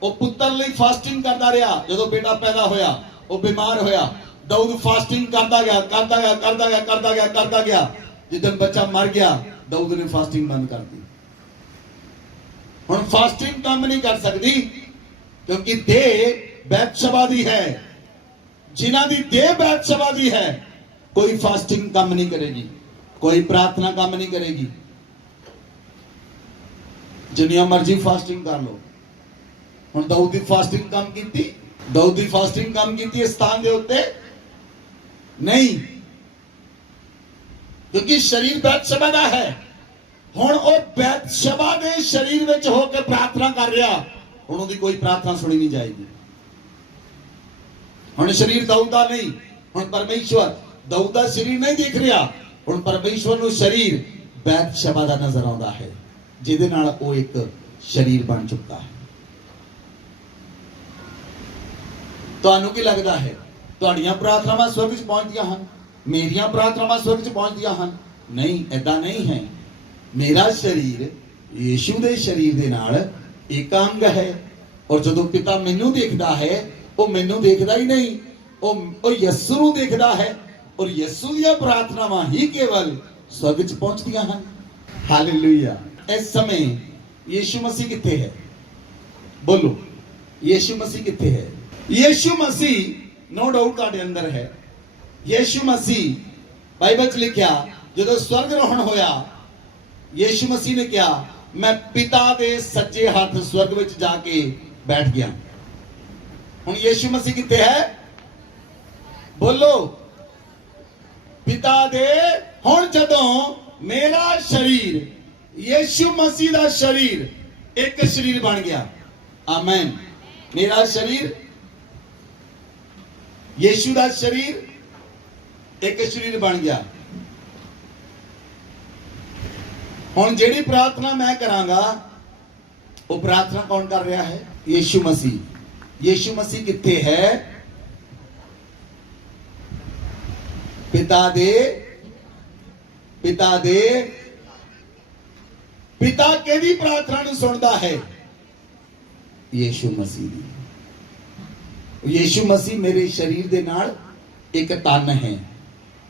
ਉਹ ਪੁੱਤਰ ਲਈ ਫਾਸਟਿੰਗ ਕਰਦਾ ਰਿਹਾ। ਜਦੋਂ ਬੇਟਾ ਪੈਦਾ ਹੋਇਆ, ਉਹ ਬਿਮਾਰ ਹੋਇਆ, ਦਾਊਦ ਫਾਸਟਿੰਗ ਕਰਦਾ ਗਿਆ, ਕਰਦਾ ਗਿਆ, ਕਰਦਾ ਗਿਆ, ਕਰਦਾ ਗਿਆ, ਕਰਦਾ ਗਿਆ। ਜਦੋਂ ਬੱਚਾ ਮਰ ਗਿਆ, ਦਾਊਦ ਨੇ ਫਾਸਟਿੰਗ ਬੰਦ ਕਰ ਦਿੱਤੀ। ਹੁਣ ਫਾਸਟਿੰਗ ਕੰਮ ਨਹੀਂ ਕਰ ਸਕਦੀ, ਕਿਉਂਕਿ ਦੇਹ ਬੈਤਸ਼ਬਾ ਦੀ ਹੈ। जिन्हां दी देह बैतशबा दी है, कोई फास्टिंग काम नहीं करेगी, कोई प्रार्थना काम नहीं करेगी। जिन्नियां मर्जी फास्टिंग कर लो। हुण दाऊद दी फास्टिंग काम कीती? दाऊद दी फास्टिंग काम कीती इस स्थान दे उत्ते नहीं, क्योंकि शरीर बैतशबा दा है। हुण ओ बैतशबा दे शरीर विच होकर प्रार्थना कर रहा, हुण ओदी कोई प्रार्थना सुनी नहीं जाएगी। ਹੁਣ शरीर दाऊद दा नहीं, ਹੁਣ परमेश्वर दाऊद दा शरीर नहीं देख रहा, ਹੁਣ परमेश्वर ਨੂੰ शरीर बैतशबा दा नजर आਉਂਦਾ है, ਜਿਹਦੇ ਨਾਲ ਉਹ ਇੱਕ शरीर ਬਣ ਚੁੱਕਾ ਹੈ। ਤੁਹਾਨੂੰ ਕੀ ਲੱਗਦਾ ਹੈ ਤੁਹਾਡੀਆਂ ਪ੍ਰਾਰਥਨਾਵਾਂ स्वर्ग 'ਚ ਪਹੁੰਚਦੀਆਂ ਹਨ? ਮੇਰੀਆਂ ਪ੍ਰਾਰਥਨਾਵਾਂ स्वर्ग 'ਚ ਪਹੁੰਚਦੀਆਂ ਹਨ? ਨਹੀਂ, ਐਦਾਂ ਨਹੀਂ ਹੈ। ਮੇਰਾ ਸਰੀਰ ਯੀਸ਼ੂ ਦੇ ਸਰੀਰ ਦੇ ਨਾਲ ਇੱਕ ਅੰਗ ਹੈ। ਔਰ ਜਦੋਂ ਪਿਤਾ ਮੈਨੂੰ ਦੇਖਦਾ ਹੈ, ਉਹ ਮੈਨੂੰ ਦੇਖਦਾ ਹੀ ਨਹੀਂ, ਉਹ ਯਿਸੂ ਨੂੰ ਦੇਖਦਾ ਹੈ। ਔਰ ਯਿਸੂ ਦੀਆਂ ਪ੍ਰਾਰਥਨਾਵਾਂ ਹੀ ਕੇਵਲ ਸਵਰਗ 'ਚ ਪਹੁੰਚਦੀਆਂ ਹਨ। ਹਾਲੇਲੂਇਆ। ਇਸ ਸਮੇਂ ਯੀਸ਼ੂ ਮਸੀਹ ਕਿੱਥੇ ਹੈ? ਬੋਲੋ, ਯੀਸ਼ੂ ਮਸੀਹ ਕਿੱਥੇ ਹੈ? ਯੀਸ਼ੂ ਮਸੀਹ ਨੋ ਡਾਊਟ ਤੁਹਾਡੇ ਅੰਦਰ ਹੈ। ਯੀਸ਼ੂ ਮਸੀਹ ਬਾਈਬਲ 'ਚ ਲਿਖਿਆ, ਜਦੋਂ ਸਵਰਗ ਰੋਹਣ ਹੋਇਆ, ਯੀਸ਼ੂ ਮਸੀਹ ਨੇ ਕਿਹਾ, ਮੈਂ ਪਿਤਾ ਦੇ ਸੱਜੇ ਹੱਥ ਸਵਰਗ ਵਿੱਚ ਜਾ ਕੇ ਬੈਠ ਗਿਆ। ਹੁਣ ਯੀਸ਼ੂ ਮਸੀਹ ਕਿੱਥੇ ਹੈ? ਬੋਲੋ, ਪਿਤਾ ਦੇ। ਹੁਣ ਜਦੋਂ ਮੇਰਾ ਸਰੀਰ ਯੀਸ਼ੂ ਮਸੀਹ ਦਾ ਸਰੀਰ ਇੱਕ ਸਰੀਰ ਬਣ ਗਿਆ, ਆਮੇਨ। ਮੇਰਾ ਸਰੀਰ ਯੀਸ਼ੂ ਦਾ ਸਰੀਰ ਇੱਕ ਸਰੀਰ ਬਣ ਗਿਆ। ਹੁਣ ਜਿਹੜੀ ਪ੍ਰਾਰਥਨਾ ਮੈਂ ਕਰਾਂਗਾ, ਉਹ ਪ੍ਰਾਰਥਨਾ ਕੌਣ ਕਰ ਰਿਹਾ ਹੈ? ਯੀਸ਼ੂ ਮਸੀਹ। ਯੀਸ਼ੂ ਮਸੀਹ ਕਿੱਥੇ ਹੈ? ਪਿਤਾ ਦੇ ਪਿਤਾ ਕਿਹਦੀ ਪ੍ਰਾਰਥਨਾ ਨੂੰ ਸੁਣਦਾ ਹੈ? ਯੀਸ਼ੂ ਮਸੀਹ ਦੀ। ਯੀਸ਼ੂ ਮਸੀਹ ਮੇਰੇ ਸਰੀਰ ਦੇ ਨਾਲ ਇੱਕ ਤਨ ਹੈ।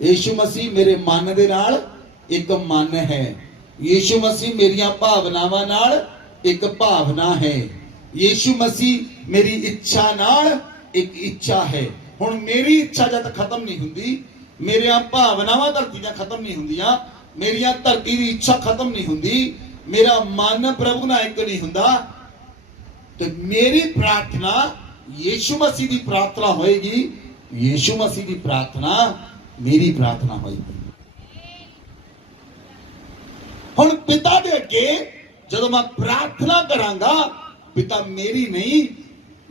ਯੀਸ਼ੂ ਮਸੀਹ ਮੇਰੇ ਮਨ ਦੇ ਨਾਲ ਇੱਕ ਮਨ ਹੈ। ਯੀਸ਼ੂ ਮਸੀਹ ਮੇਰੀਆਂ ਭਾਵਨਾਵਾਂ ਨਾਲ ਇੱਕ ਭਾਵਨਾ ਹੈ। ਯੀਸ਼ੂ ਮਸੀਹ ਮੇਰੀ ਇੱਛਾ ਨਾਲ ਇੱਕ ਇੱਛਾ ਹੈ। ਹੁਣ ਮੇਰੀ ਇੱਛਾ ਜਦ ਤੱਕ ਖਤਮ ਨਹੀਂ ਹੁੰਦੀ, ਮੇਰੀਆਂ ਭਾਵਨਾਵਾਂ ਧਰਤੀ ਦੀਆਂ ਖਤਮ ਨਹੀਂ ਹੁੰਦੀਆਂ, ਮੇਰੀਆਂ ਧਰਤੀ ਦੀ ਇੱਛਾ ਖਤਮ ਨਹੀਂ ਹੁੰਦੀ, ਮੇਰਾ ਮਨ ਪ੍ਰਭੂ ਨਾਲ ਇੱਕ ਨਹੀਂ ਹੁੰਦਾ, ਤੇ ਮੇਰੀ ਪ੍ਰਾਰਥਨਾ ਯੀਸ਼ੂ ਮਸੀਹ ਦੀ ਪ੍ਰਾਰਥਨਾ ਹੋਏਗੀ। ਯੀਸ਼ੂ ਮਸੀਹ ਦੀ ਪ੍ਰਾਰਥਨਾ ਮੇਰੀ ਪ੍ਰਾਰਥਨਾ ਹੋਏਗੀ। ਹੁਣ ਪਿਤਾ ਦੇ ਅੱਗੇ ਜਦੋਂ ਮੈਂ ਪ੍ਰਾਰਥਨਾ ਕਰਾਂਗਾ, ਪਿਤਾ ਮੇਰੀ ਨਹੀਂ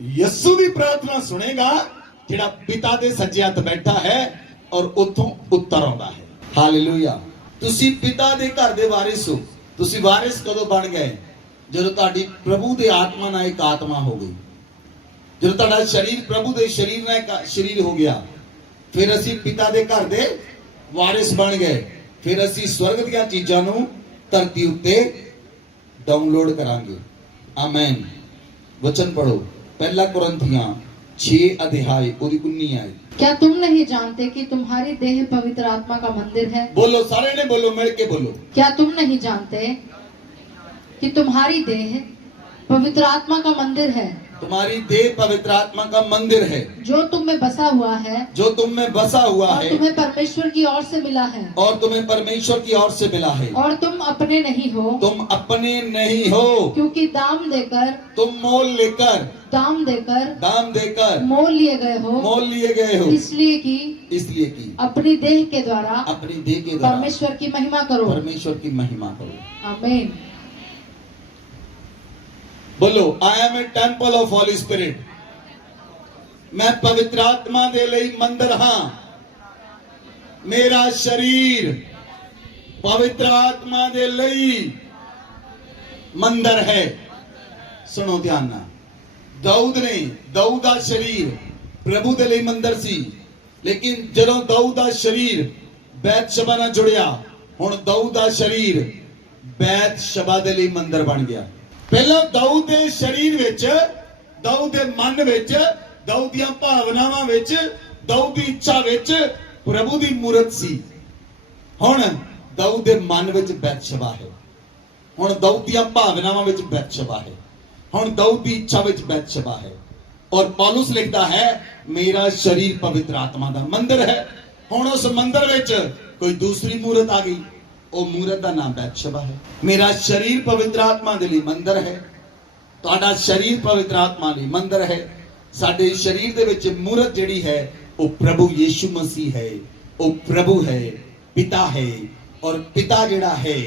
ਯਿਸੂ ਦੀ ਪ੍ਰਾਰਥਨਾ ਸੁਣੇਗਾ, ਜਿਹੜਾ ਪਿਤਾ ਦੇ ਸੱਜੇ ਹੱਥ ਬੈਠਾ ਹੈ ਔਰ ਉੱਥੋਂ ਉੱਤਰ ਆਉਂਦਾ ਹੈ। ਹਾਲੇਲੂਇਆ। ਤੁਸੀਂ ਪਿਤਾ ਦੇ ਘਰ ਦੇ ਵਾਰਿਸ ਹੋ। ਤੁਸੀਂ ਵਾਰਿਸ ਕਦੋਂ ਬਣ ਗਏ? ਜਦੋਂ ਤੁਹਾਡੀ ਪ੍ਰਭੂ ਦੇ ਆਤਮਾ ਨਾਲ ਇੱਕ ਆਤਮਾ ਹੋ ਗਈ, ਜਦੋਂ ਤੁਹਾਡਾ ਸਰੀਰ ਪ੍ਰਭੂ ਦੇ ਸਰੀਰ ਨਾਲ ਇੱਕ ਸਰੀਰ ਹੋ ਗਿਆ, ਫਿਰ ਅਸੀਂ ਪਿਤਾ ਦੇ ਘਰ ਦੇ ਵਾਰਿਸ ਬਣ ਗਏ। ਫਿਰ ਅਸੀਂ ਸਵਰਗ ਦੀਆਂ ਚੀਜ਼ਾਂ ਨੂੰ ਧਰਤੀ ਉੱਤੇ ਡਾਊਨਲੋਡ ਕਰਾਂਗੇ। ਆਮੇਨ। वचन पढ़ो, पहला कुरिन्थियां 6 अध्याय और 19 आयत। क्या तुम नहीं जानते कि तुम्हारी देह पवित्र आत्मा का मंदिर है? बोलो, सारे ने बोलो, मिल के बोलो। क्या तुम नहीं जानते कि तुम्हारी देह पवित्र आत्मा का मंदिर है? तुम्हारी देह पवित्र आत्मा का मंदिर है, जो तुम में बसा हुआ है, जो तुम में बसा हुआ और है, तुम्हें परमेश्वर की ओर से मिला है, और तुम्हें परमेश्वर की ओर से मिला है। और तुम अपने नहीं हो, तुम अपने नहीं हो, क्योंकि दाम देकर तुम मोल लेकर मोल लिए गए हो, मोल लिए गए हो, इसलिए कि अपनी देह के द्वारा परमेश्वर की महिमा करो। परमेश्वर की महिमा करो। आमीन। बोलो, I am a temple of holy spirit. मैं पवित्र आत्मा दे लई मंदिर हां। मेरा शरीर पवित्र आत्मा दे लई मंदिर है। सुनो ध्यान नाल। दाऊद दा शरीर प्रभु दे लई मंदिर सी, लेकिन जदों दाऊद दा शरीर बैतशबा नाल जुड़िया, हुण दाऊद दा शरीर बैतशबा दे लई मंदिर बन गया। ਪਹਿਲਾਂ ਦਾਊਦ ਦੇ ਸਰੀਰ ਵਿੱਚ, ਦਾਊਦ ਦੇ ਮਨ ਵਿੱਚ, ਦਾਊਦ ਦੀਆਂ ਭਾਵਨਾਵਾਂ ਵਿੱਚ, ਦਾਊਦ ਦੀ ਇੱਛਾ ਵਿੱਚ ਪ੍ਰਭੂ ਦੀ ਮੂਰਤ ਸੀ। ਹੁਣ ਦਾਊਦ ਦੇ ਮਨ ਵਿੱਚ ਬੈਤਸ਼ਬਾ ਹੈ। ਹੁਣ ਦਾਊਦ ਦੀਆਂ ਭਾਵਨਾਵਾਂ ਵਿੱਚ ਬੈਤਸ਼ਬਾ ਹੈ। ਹੁਣ ਦਾਊਦ ਦੀ ਇੱਛਾ ਵਿੱਚ ਬੈਤਸ਼ਬਾ ਹੈ। ਔਰ ਪੌਲੁਸ ਲਿਖਦਾ ਹੈ, ਮੇਰਾ ਸਰੀਰ ਪਵਿੱਤਰ ਆਤਮਾ ਦਾ ਮੰਦਿਰ ਹੈ। ਹੁਣ ਉਸ ਮੰਦਿਰ ਵਿੱਚ ਕੋਈ ਦੂਸਰੀ ਮੂਰਤ ਆ ਗਈ, ਉਹ ਮੂਰਤ ਦਾ ਨਾਮ ਬੈਤਸ਼ਬਾ ਹੈ। ਮੇਰਾ ਸਰੀਰ ਪਵਿੱਤਰ ਆਤਮਾ ਦੇ ਲਈ ਮੰਦਿਰ ਹੈ। ਤੁਹਾਡਾ ਸਰੀਰ ਪਵਿੱਤਰ ਆਤਮਾ ਲਈ ਮੰਦਿਰ ਹੈ। ਸਾਡੇ ਸਰੀਰ ਦੇ ਵਿੱਚ ਮੂਰਤ ਜਿਹੜੀ ਹੈ, ਉਹ ਪ੍ਰਭੂ ਯੀਸ਼ੂ ਮਸੀਹ ਹੈ। ਉਹ ਪ੍ਰਭੂ ਹੈ, ਪਿਤਾ ਹੈ। ਔਰ ਪਿਤਾ ਜਿਹੜਾ ਹੈ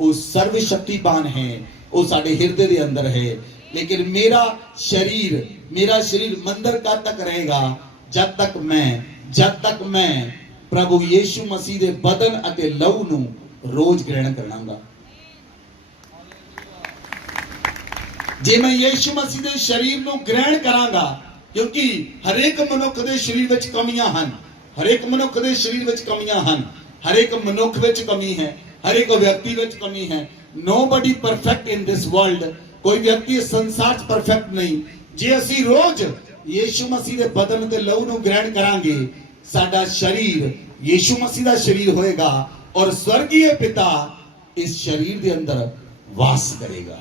ਉਹ ਸਰਵ ਸ਼ਕਤੀਮਾਨ ਹੈ। ਉਹ ਸਾਡੇ ਹਿਰਦੇ ਦੇ ਅੰਦਰ ਹੈ। लेकिन मेरा शरीर मंदिर कब तक रहेगा? जब तक मैं प्रभु यीशु मसीह दे बदन अते लहू नूं रोज ग्रहण करांगा। जे मैं यीशु मसीह दे शरीर नूं ग्रहण करांगा, क्योंकि हरेक मनुख दे शरीर विच कमियां हन। हरेक मनुख दे शरीर विच कमियां हन। हरेक मनुख विच कमी है। हर एक व्यक्ति ਵਿੱਚ ਕਮੀ ਹੈ। nobody perfect in this world, ਕੋਈ ਵਿਅਕਤੀ ਇਸ ਸੰਸਾਰ 'ਚ ਪਰਫੈਕਟ ਨਹੀਂ। ਜੇ ਅਸੀਂ ਰੋਜ਼ ਯੀਸ਼ੂ ਮਸੀਹ ਦੇ ਬਦਨ ਤੇ ਲਹੂ ਨੂੰ ਗ੍ਰਹਿਣ ਕਰਾਂਗੇ, ਸਾਡਾ ਸਰੀਰ ਯੀਸ਼ੂ ਮਸੀਹ ਦਾ ਸਰੀਰ ਹੋਏਗਾ ਔਰ ਸਵਰਗੀ ਪਿਤਾ ਇਸ ਸਰੀਰ ਦੇ ਅੰਦਰ ਵਾਸ ਕਰੇਗਾ।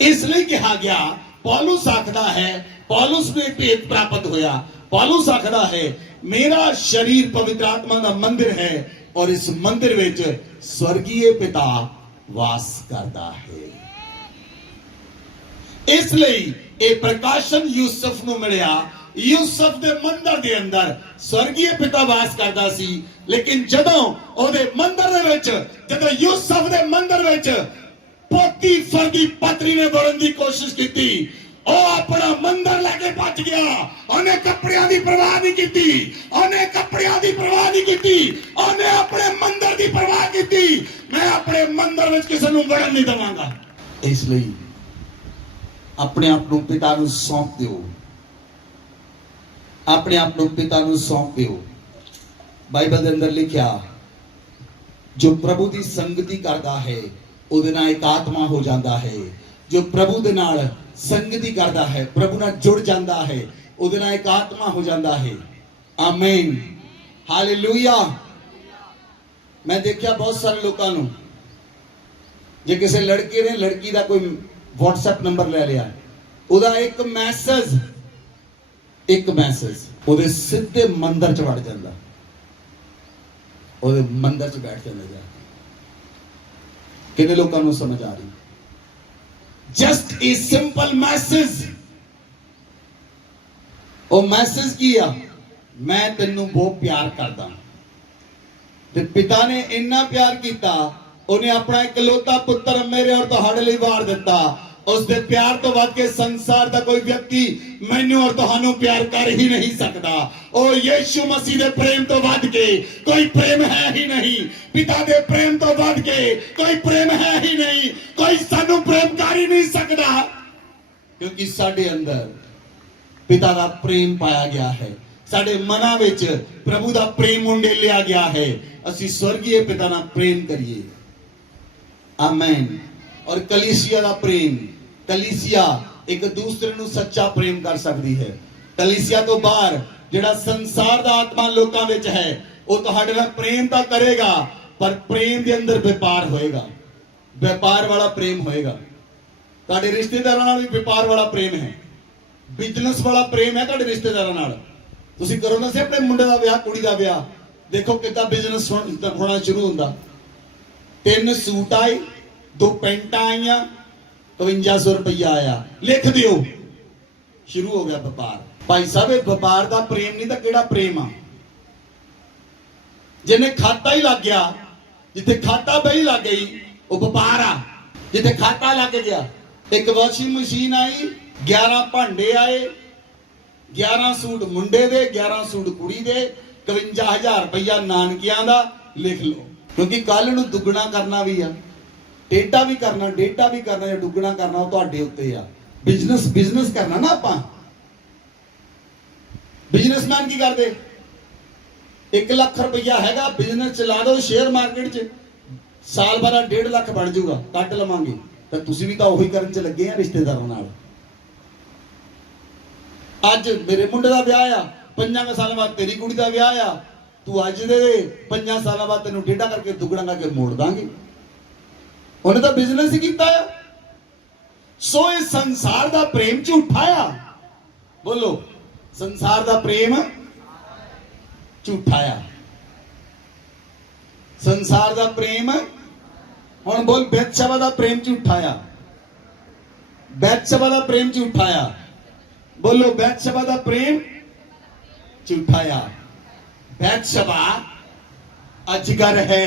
ਇਸ ਲਈ ਕਿਹਾ ਗਿਆ, ਪੌਲੁਸ ਆਖਦਾ ਹੈ, ਪੌਲੁਸ ਨੂੰ ਭੇਤ ਪ੍ਰਾਪਤ ਹੋਇਆ। ਪੌਲੁਸ ਆਖਦਾ ਹੈ, ਮੇਰਾ ਸਰੀਰ ਪਵਿੱਤਰ ਆਤਮਾ ਦਾ ਮੰਦਿਰ ਹੈ ਔਰ ਇਸ ਮੰਦਿਰ ਵਿੱਚ ਸਵਰਗੀ ਪਿਤਾ ਵਾਸ ਕਰਦਾ ਹੈ। ਇਸ ਲਈ ਇਹ ਪ੍ਰਕਾਸ਼ਨ ਯੂਸਫ ਨੂੰ ਮਿਲਿਆ। ਯੂਸਫ ਦੇ ਮੰਦਰ ਦੇ ਅੰਦਰ ਸਵਰਗੀ ਪਿਤਾ ਵਾਸ ਕਰਦਾ ਸੀ, ਲੇਕਿਨ ਜਦੋਂ ਉਹਦੇ ਮੰਦਰ ਦੇ ਵਿੱਚ, ਜਦੋਂ ਯੂਸਫ ਦੇ ਮੰਦਰ ਵਿੱਚ ਪੋਤੀਫਰ ਦੀ ਪਤਨੀ ਨੇ ਵੜਨ ਦੀ ਕੋਸ਼ਿਸ਼ ਕੀਤੀ, ਉਹ ਆਪਣਾ ਮੰਦਰ ਲੈ ਕੇ ਭੱਜ ਗਿਆ। ਉਹਨੇ ਕੱਪੜਿਆਂ ਦੀ ਪਰਵਾਹ ਨਹੀਂ ਕੀਤੀ, ਉਹਨੇ ਕੱਪੜਿਆਂ ਦੀ ਪਰਵਾਹ ਨਹੀਂ ਕੀਤੀ, ਉਹਨੇ ਆਪਣੇ ਮੰਦਰ ਦੀ ਪਰਵਾਹ ਕੀਤੀ। ਮੈਂ ਆਪਣੇ ਮੰਦਰ ਵਿੱਚ ਕਿਸੇ ਨੂੰ ਵੜਨ ਨਹੀਂ ਦਵਾਂਗਾ। ਇਸ ਲਈ ਆਪਣੇ ਆਪ ਨੂੰ ਪਿਤਾ ਨੂੰ ਸੌਂਪ ਦਿਓ, ਆਪਣੇ ਆਪ ਨੂੰ ਪਿਤਾ ਨੂੰ ਸੌਂਪ ਦਿਓ। ਬਾਈਬਲ ਦੇ ਅੰਦਰ ਲਿਖਿਆ, ਜੋ ਪ੍ਰਭੂ ਦੀ ਸੰਗਤੀ ਕਰਦਾ ਹੈ ਉਹਦੇ ਨਾਲ ਇੱਕ ਆਤਮਾ ਹੋ ਜਾਂਦਾ ਹੈ। ਜੋ ਪ੍ਰਭੂ ਦੇ ਨਾਲ ਸੰਗਤੀ ਕਰਦਾ ਹੈ, ਪ੍ਰਭੂ ਨਾਲ ਜੁੜ ਜਾਂਦਾ ਹੈ, ਉਹਦੇ ਨਾਲ ਇੱਕ ਆਤਮਾ ਹੋ ਜਾਂਦਾ ਹੈ। ਆਮੀਨ, ਹਾਲੇਲੂਇਆ। ਮੈਂ ਦੇਖਿਆ ਬਹੁਤ ਸਾਰੇ ਲੋਕਾਂ ਨੂੰ, ਜੇ ਕਿਸੇ ਲੜਕੇ ਨੇ ਲੜਕੀ ਦਾ ਕੋਈ WhatsApp ਨੰਬਰ ਲੈ ਲਿਆ, ਉਹਦਾ ਇੱਕ ਮੈਸੇਜ ਉਹਦੇ ਸਿੱਧੇ ਮੰਦਰ ਚ ਵੜ ਜਾਂਦਾ, ਉਹਦੇ ਮੰਦਰ ਚ ਬੈਠ ਜਾਂਦਾ। ਜਾ ਕਿੰਨੇ ਲੋਕਾਂ ਨੂੰ ਸਮਝ ਆ ਰਹੀ? Just a simple message. ਉਹ ਮੈਸੇਜ ਕੀ ਆ? ਮੈਂ ਤੈਨੂੰ ਬਹੁਤ ਪਿਆਰ ਕਰਦਾ। ਤੇ ਪਿਤਾ ਨੇ ਇੰਨਾ ਪਿਆਰ ਕੀਤਾ, ਉਹਨੇ ਆਪਣਾ ਇਕਲੌਤਾ ਪੁੱਤਰ ਮੇਰੇ ਔਰ ਤੁਹਾਡੇ ਲਈ ਵਾਰ ਦਿੱਤਾ। ਉਸ ਦੇ ਪਿਆਰ ਤੋਂ ਵੱਧ ਕੇ ਸੰਸਾਰ ਦਾ ਕੋਈ ਵਿਅਕਤੀ ਮੈਨੂੰ ਔਰ ਤੁਹਾਨੂੰ ਪਿਆਰ ਕਰ ਹੀ ਨਹੀਂ ਸਕਦਾ। ਉਹ ਯੀਸ਼ੂ ਮਸੀਹ ਦੇ ਪ੍ਰੇਮ ਤੋਂ ਵੱਧ ਕੇ ਕੋਈ ਪ੍ਰੇਮ ਹੈ ਹੀ ਨਹੀਂ। ਪਿਤਾ ਦੇ ਪ੍ਰੇਮ ਤੋਂ ਵੱਧ ਕੇ ਕੋਈ ਪ੍ਰੇਮ ਹੈ ਹੀ ਨਹੀਂ। ਕੋਈ ਸਾਨੂੰ ਪ੍ਰੇਮ ਕਰ ਹੀ ਨਹੀਂ ਸਕਦਾ, ਕਿਉਂਕਿ ਸਾਡੇ ਅੰਦਰ ਪਿਤਾ ਦਾ ਪ੍ਰੇਮ ਪਾਇਆ ਗਿਆ ਹੈ। ਸਾਡੇ ਮਨਾਂ ਵਿੱਚ ਪ੍ਰਭੂ ਦਾ ਪ੍ਰੇਮ ਉੰਡੇਲਿਆ ਗਿਆ ਹੈ। ਅਸੀਂ ਸਵਰਗੀ ਪਿਤਾ ਨਾਲ ਪ੍ਰੇਮ ਕਰੀਏ। ਆਮੀਨ। ਔਰ ਕਲੀਸਿਆ ਦਾ ਪ੍ਰੇਮ, ਕਲੀਸਿਆ ਇੱਕ ਦੂਸਰੇ ਨੂੰ ਸੱਚਾ ਪ੍ਰੇਮ ਕਰ ਸਕਦੀ ਹੈ। ਕਲੀਸਿਆ ਤੋਂ ਬਾਹਰ ਜਿਹੜਾ ਸੰਸਾਰ ਦਾ ਆਤਮਾ ਲੋਕਾਂ ਵਿੱਚ ਹੈ, ਉਹ ਤੁਹਾਡੇ ਨਾਲ ਪ੍ਰੇਮ ਤਾਂ ਕਰੇਗਾ, ਪਰ ਪ੍ਰੇਮ ਦੇ ਅੰਦਰ ਵਪਾਰ ਹੋਏਗਾ, ਵਪਾਰ ਵਾਲਾ ਪ੍ਰੇਮ ਹੋਏਗਾ। ਤੁਹਾਡੇ ਰਿਸ਼ਤੇਦਾਰਾਂ ਨਾਲ ਵੀ ਵਪਾਰ ਵਾਲਾ ਪ੍ਰੇਮ ਹੈ, ਬਿਜ਼ਨਸ ਵਾਲਾ ਪ੍ਰੇਮ ਹੈ ਤੁਹਾਡੇ ਰਿਸ਼ਤੇਦਾਰਾਂ ਨਾਲ। ਤੁਸੀਂ ਕਰੋ ਨਾ ਸੀ ਆਪਣੇ ਮੁੰਡੇ ਦਾ ਵਿਆਹ, ਕੁੜੀ ਦਾ ਵਿਆਹ, ਦੇਖੋ ਕਿੱਦਾਂ ਬਿਜ਼ਨਸ ਹੋਣਾ ਸ਼ੁਰੂ ਹੁੰਦਾ। 3 ਸੂਟ ਆਏ, 2 ਪੈਂਟਾਂ ਆਈਆਂ, 5200 ਰੁਪਇਆ ਆਇਆ, ਲਿਖ ਦਿਓ, ਸ਼ੁਰੂ ਹੋ ਗਿਆ ਵਪਾਰ। ਭਾਈ ਸਾਹਿਬ, ਇਹ ਵਪਾਰ ਦਾ ਪ੍ਰੇਮ ਨਹੀਂ ਤਾਂ ਕਿਹੜਾ ਪ੍ਰੇਮ ਆ? ਜਿਹਨੇ ਖਾਤਾ ਹੀ ਲੱਗ ਗਿਆ, ਜਿੱਥੇ ਖਾਤਾ ਬਈ ਲੱਗ ਗਈ, ਉਹ ਵਪਾਰ ਆ। ਜਿੱਥੇ ਖਾਤਾ ਲੱਗ ਗਿਆ, ਇੱਕ ਵਾਸ਼ਿੰਗ ਮਸ਼ੀਨ ਆਈ, 11 ਭਾਂਡੇ ਆਏ, 11 ਸੂਟ ਮੁੰਡੇ ਦੇ, 11 ਸੂਟ ਕੁੜੀ ਦੇ, 51000 ਰੁਪਇਆ ਨਾਨਕਿਆਂ ਦਾ, ਲਿਖ ਲਓ। ਕਿਉਂਕਿ ਕੱਲ ਨੂੰ ਦੁੱਗਣਾ ਕਰਨਾ ਵੀ ਆ, ਡੇਟਾ ਵੀ ਕਰਨਾ, ਡੇਟਾ ਵੀ ਕਰਨਾ, ਜਾਂ ਦੁੱਗਣਾ ਕਰਨਾ, ਉਹ ਤੁਹਾਡੇ ਉੱਤੇ ਆ। ਬਿਜ਼ਨਸ ਕਰਨਾ ਨਾ ਆਪਾਂ। ਬਿਜ਼ਨਸਮੈਨ ਕੀ ਕਰਦੇ? 1 ਲੱਖ ਰੁਪਇਆ ਹੈਗਾ, ਬਿਜ਼ਨਸ ਚਲਾ ਦੋ ਸ਼ੇਅਰ ਮਾਰਕੀਟ 'ਚ, ਸਾਲ ਬਾਅਦ 1.5 ਲੱਖ ਬਣ ਜਾਊਗਾ, ਕੱਟ ਲਵਾਂਗੇ। ਤਾਂ ਤੁਸੀਂ ਵੀ ਤਾਂ ਉਹੀ ਕਰਨ 'ਚ ਲੱਗੇ ਆ ਰਿਸ਼ਤੇਦਾਰਾਂ ਨਾਲ। ਅੱਜ ਮੇਰੇ ਮੁੰਡੇ ਦਾ ਵਿਆਹ ਆ, 5 ਸਾਲਾਂ ਬਾਅਦ ਤੇਰੀ ਕੁੜੀ ਦਾ ਵਿਆਹ ਆ, ਤੂੰ ਅੱਜ ਦੇ 5 ਸਾਲਾਂ ਬਾਅਦ ਤੈਨੂੰ ਡੇਢਾ ਕਰਕੇ ਦੁੱਗਣਾ ਕਰਕੇ ਮੋੜ ਦਾਂਗੇ। ਉਹਨੇ ਤਾਂ ਬਿਜ਼ਨਸ ਹੀ ਕੀਤਾ ਆ। ਸੋ ਇਹ ਸੰਸਾਰ ਦਾ ਪ੍ਰੇਮ ਝੂਠਾ ਆ। ਬੋਲੋ, ਸੰਸਾਰ ਦਾ ਪ੍ਰੇਮ ਝੂਠਾ ਆ। ਸੰਸਾਰ ਦਾ ਪ੍ਰੇਮ, ਹੁਣ ਬੋਲ, ਬੈਤਸ਼ਬਾ ਦਾ ਪ੍ਰੇਮ ਝੂਠਾ ਆ। ਬੈਤਸ਼ਬਾ ਦਾ ਪ੍ਰੇਮ ਝੂਠਾ ਆ। ਬੋਲੋ, ਬੈਤਸ਼ਬਾ ਦਾ ਪ੍ਰੇਮ ਝੂਠਾ ਆ। ਬੈਤਸ਼ਬਾ ਅਜਗਰ ਹੈ।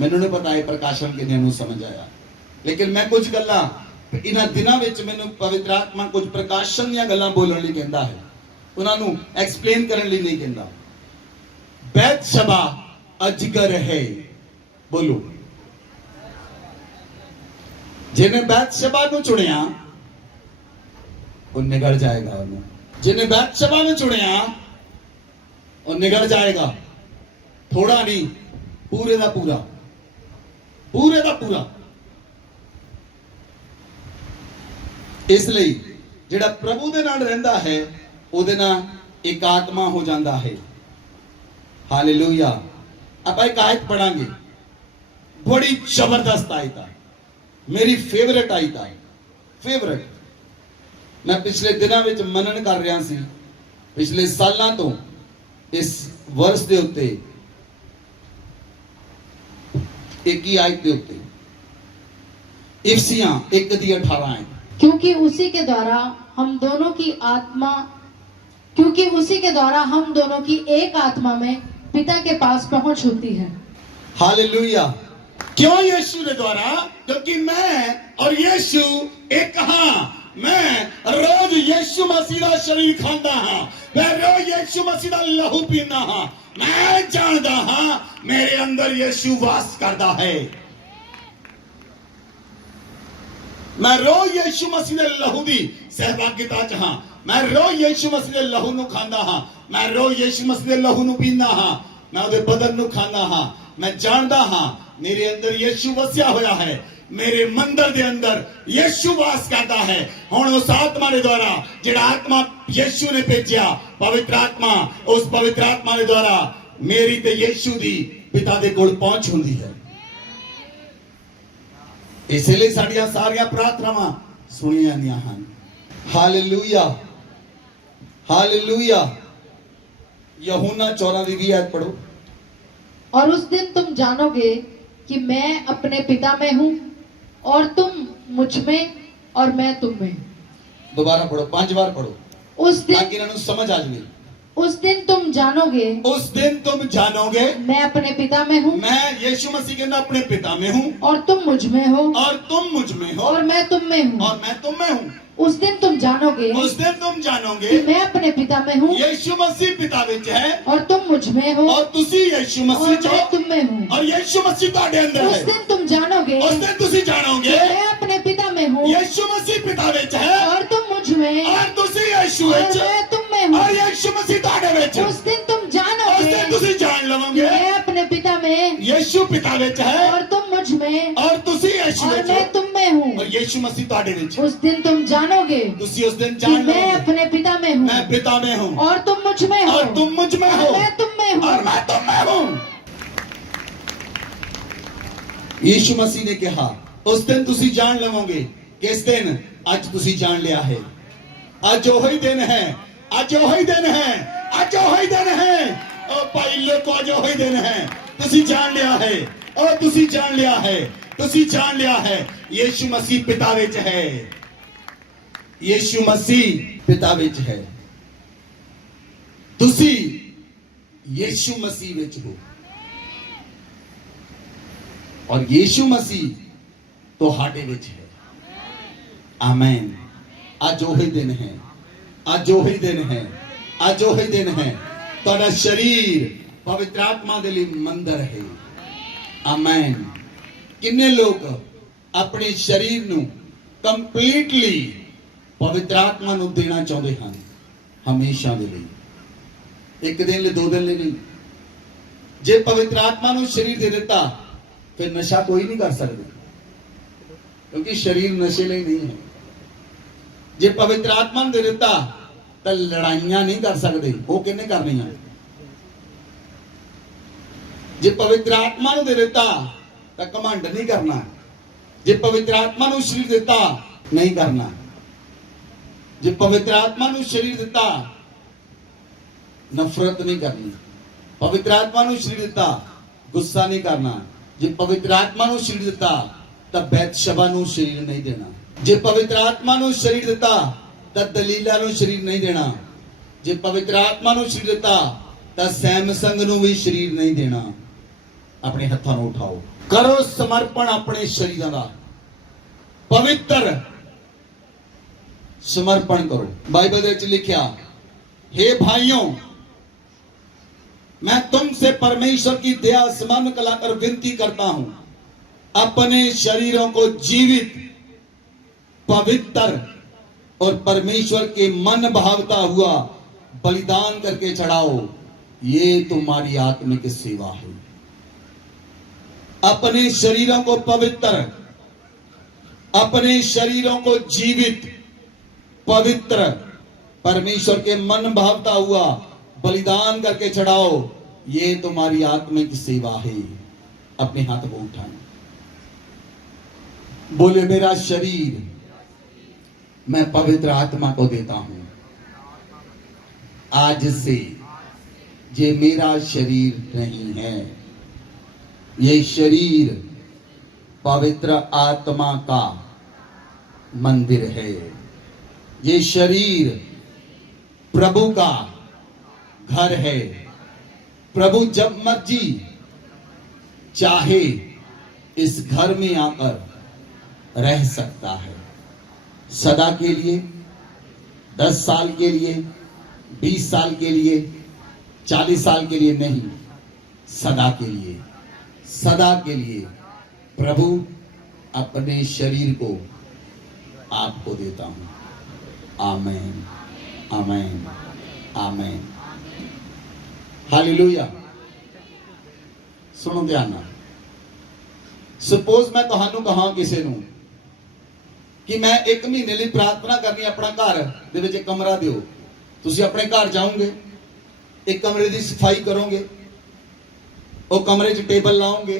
ਮੈਨੂੰ ਨਹੀਂ ਪਤਾ ਇਹ ਪ੍ਰਕਾਸ਼ਨ ਕਿੰਨਿਆਂ ਨੂੰ ਸਮਝ ਆਇਆ, ਲੇਕਿਨ ਮੈਂ ਕੁਝ ਗੱਲਾਂ ਇਹਨਾਂ ਦਿਨਾਂ ਵਿੱਚ ਮੈਨੂੰ ਪਵਿੱਤਰ ਆਤਮਾ ਕੁਝ ਪ੍ਰਕਾਸ਼ਨ ਦੀਆਂ ਗੱਲਾਂ ਬੋਲਣ ਲਈ ਕਹਿੰਦਾ ਹੈ, ਉਹਨਾਂ ਨੂੰ ਐਕਸਪਲੇਨ ਕਰਨ ਲਈ ਨਹੀਂ ਕਹਿੰਦਾ। ਬੈਤਸ਼ਬਾ ਅਜਗਰ ਹੈ। ਬੋਲੋ, ਜਿਹਨੇ ਬੈਤਸ਼ਬਾ ਨੂੰ ਚੁਣਿਆ ਉਹ ਨਿਗਲ ਜਾਏਗਾ। ਉਹਨੂੰ ਜਿਹਨੇ ਬੈਤਸ਼ਬਾ ਨੂੰ ਚੁਣਿਆ ਉਹ ਨਿਗਲ ਜਾਏਗਾ। थोड़ा नहीं, पूरे दा पूरा, पूरे दा पूरा। इसलिए ਜਿਹੜਾ ਪ੍ਰਭੂ ਦੇ ਨਾਲ ਰਹਿੰਦਾ ਹੈ ਉਹਦੇ ਨਾਲ ਇੱਕ ਆਤਮਾ ਹੋ ਜਾਂਦਾ ਹੈ। हालेलुया। ਆਪਾਂ ਇੱਕ ਆਇਤ ਪੜਾਂਗੇ, बड़ी जबरदस्त आयत है, मेरी फेवरेट आयत है, फेवरेट। मैं पिछले दिनों में मनन कर रहा सी, पिछले सालों तो इस वर्ष के उत्ते एक ही आयत के उत्ते, इफसियां 1:18 है। क्योंकि उसी के द्वारा हम दोनों की आत्मा, क्योंकि उसी के द्वारा हम दोनों की एक आत्मा में पिता के पास पहुंच होती है। हालेलुया। क्यों? यीशु के द्वारा, क्योंकि मैं और यीशु एक हाँ। मैं रोज यीशु मसीह का शरीर खांदा हाँ, मैं रोज यीशु मसीह का लहू पीना हाँ। मैं जानदा हाँ मेरे अंदर यीशु वास करता है। मैं रोज यीशु मसीह के लहू की सहभागिता च हाँ। मैं रोज यीशु मसीह के लहू नू खांदा हाँ। मैं रोज यीशु मसीह के लहू नू पीना हाँ। मैं उहदे बदन नू खाना हाँ। मैं जानदा हाँ मेरे अंदर यीशु वसिया होया है, मेरे मंदिर दे अंदर यीशु वास करता है। हुण उस आत्मा के द्वारा, जिहड़ा आत्मा यीशु ने भेजिया, पवित्र आत्मा, उस पवित्र आत्मा के द्वारा मेरी ते यीशु दी पिता दे कोल पहुंच हुंदी है। इसलिए साडियां सारियां प्रार्थनावां सुनियां गईयां हन। Hallelujah, hallelujah. यूहन्ना 14:20 आयत पढ़ो। और उस दिन तुम जानोगे कि मैं अपने पिता में हूँ और तुम मुझ में और मैं तुम में। दोबारा पढ़ो, 5 बार पढ़ो, उस दिन, ताकि इन्होंने समझ आ जाए। उस दिन तुम जानोगे, उस दिन तुम जानोगे मैं अपने पिता में हूँ, मैं यीशु मसीह के अंदर अपने पिता में हूँ, और तुम मुझ में हो, और तुम मुझ में हो, और मैं तुम में हूँ। और मैं तुम में हूँ। उस दिन तुम जानोगे, उस दिन तुम जानोगे कि मैं अपने पिता में हूँ, यीशु मसीह पिता विच है, और तुम मुझ में हो, और तुसी यीशु और मसीह च मैं हो, तुम में हूँ। और यीशु मसीह तुहाडे अंदर उस है। दिन तुम जानोगे, उस दिन तुसी कि जानोगे मैं अपने पिता में हूँ, यीशु मसीह पिता विच है, और तुम मुझ में, और तुसी यीशु और विच, मैं तुम में हूँ। और यीशु मसीह तुहाडे विच। उस दिन तुम उस जानोगे दिन तुसी जान कि लवोगे मैं अपने पिता में, यीशु पिता विच है, और तुम मुझ में, और तुसी यीशु और विच मैं हो, तुम में हूँ। और यीशु मसीह तुहाडे विच। उस दिन तुम जानोगे तुसी उस दिन कि जान मैं लवोगे अपने पिता में हूँ, मैं पिता में हूँ, और तुम मुझ में हो, और तुम मुझ में हो, और मैं तुम में हूँ। और मैं तुम में हूँ। यीशु मसीह ने कहा उस दिन तुसी जान लवोगे। किस दिन? आज तुसी जान लिया है। आज वही दिन है, आज वही दिन है, आज वही दिन है। ओ भाई लोगों, आज वही दिन है। तुसी जान लिया है, और तुसी जान लिया है, तुसी जान लिया है यीशु मसीह पिता विच है। यीशु मसीह पिता विच है, तुसी यीशु मसीह विच हो, और यीशु मसीह तुहाडे विच है। आमीन। आज वही दिन है, आज वही दिन है, आज वही दिन है। तुहाडा शरीर पवित्र आत्मा दे लई मंदिर है। आमीन। किन्ने लोग अपने शरीर नू कंप्लीटली पवित्र आत्मा नू देना चाहते हैं, हमेशा दे लई, एक दिन ले, 2 दिन ले नहीं। जे पवित्र आत्मा नू शरीर दे दिता, फिर नशा कोई नहीं कर सकते, क्योंकि शरीर नशे लिए नहीं है। जे पवित्र आत्मा दे दिता तो लड़ाइयां नहीं कर सकते, वो किन्ने करनी है। जे पवित्र आत्मा नू दे दिता तो घमंड नहीं करना। जे पवित्र आत्मा नू शरीर दिता, नहीं करना। जे पवित्र आत्मा नू शरीर दिता, नफरत नहीं करनी। पवित्र आत्मा नू शरीर दिता, गुस्सा नहीं करना। जे पवित्र आत्मा नू शरीर दिता, तब बैतशबा नू शरीर नहीं देना। जे पवित्र आत्मा नू शरीर दिता, तब दलीला नू शरीर नहीं देना। जे पवित्र आत्मा नू शरीर दिता, तब सैमसंग नू भी शरीर नहीं देना। अपने हत्थों नू उठाओ, करो समर्पण अपने शरीर का, पवित्र समर्पण करो। बाइबल में लिखा, हे भाइयों, मैं तुमसे परमेश्वर की दया स्मरण कराकर विनती करता हूं, अपने शरीरों को जीवित, पवित्र और परमेश्वर के मन भावता हुआ बलिदान करके चढ़ाओ। ये तुम्हारी आत्मिक सेवा है। अपने शरीरों को पवित्र, अपने शरीरों को जीवित, पवित्र, परमेश्वर के मन भावता हुआ बलिदान करके चढ़ाओ। ये तुम्हारी आत्मिक सेवा है। अपने हाथ को उठाएं, बोले मेरा शरीर मैं पवित्र आत्मा को देता हूं। आज से ये मेरा शरीर नहीं है, ये शरीर पवित्र आत्मा का मंदिर है। ये शरीर प्रभु का घर है। प्रभु जब मर्जी चाहे इस घर में आकर रह सकता है, सदा के लिए, 10 साल के लिए, 20 साल के लिए, 40 साल के लिए नहीं, सदा के लिए, सदा के लिए प्रभु अपने शरीर को आपको देता हूं। आमीन, आमीन, आमीन, हालेलुया। सुनो ध्यान नाल, सपोज मैं तुहानू कहां किसी नू कि मैं 1 महीने लिए प्रार्थना करनी, अपना घर दे विच एक कमरा दिओ। तुसीं अपने घर जाओगे, एक कमरे की सफाई करोगे, वो कमरे च टेबल लाओगे,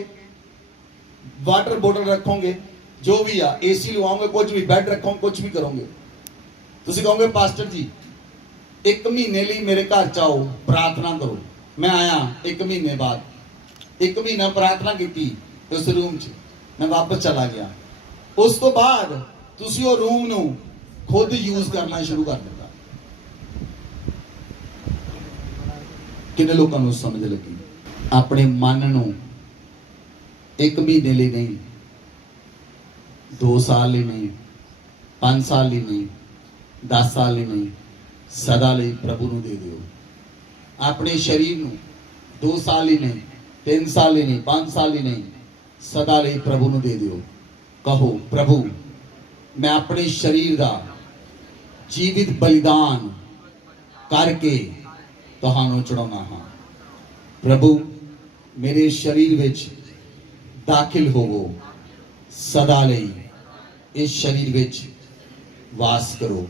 वाटर बोतल रखोगे, जो भी आ, एसी लवाओगे, कुछ भी, बेड रखोगे, कुछ भी करोगे। तुसीं कहोगे पास्टर जी 1 महीने लिए मेरे घर चाओ, प्रार्थना करो। मैं आया 1 महीने बाद, 1 महीना प्रार्थना की उस रूम च, मैं वापस चला गया। उस तो बाद तुसी वो रूम नू खुद यूज करना शुरू कर दिता। किन्ने लोगों को समझ लगी? अपने मन नू 1 महीने लिए नहीं, 2 साल लिए नहीं, 5 साल लिए नहीं, 10 साल लिए नहीं, सदा लिए प्रभु नू दे दियो। अपने शरीर नू 2 साल ही नहीं, 3 साल ही नहीं, 5 साल ही नहीं, सदा लिए प्रभु नू दे दियो। कहो प्रभु मैं अपने शरीर का जीवित बलिदान करके तुहानू चढ़ाउणा हां। प्रभु मेरे शरीर विच दाखिल होवो, सदा लई इस शरीर विच वास करो।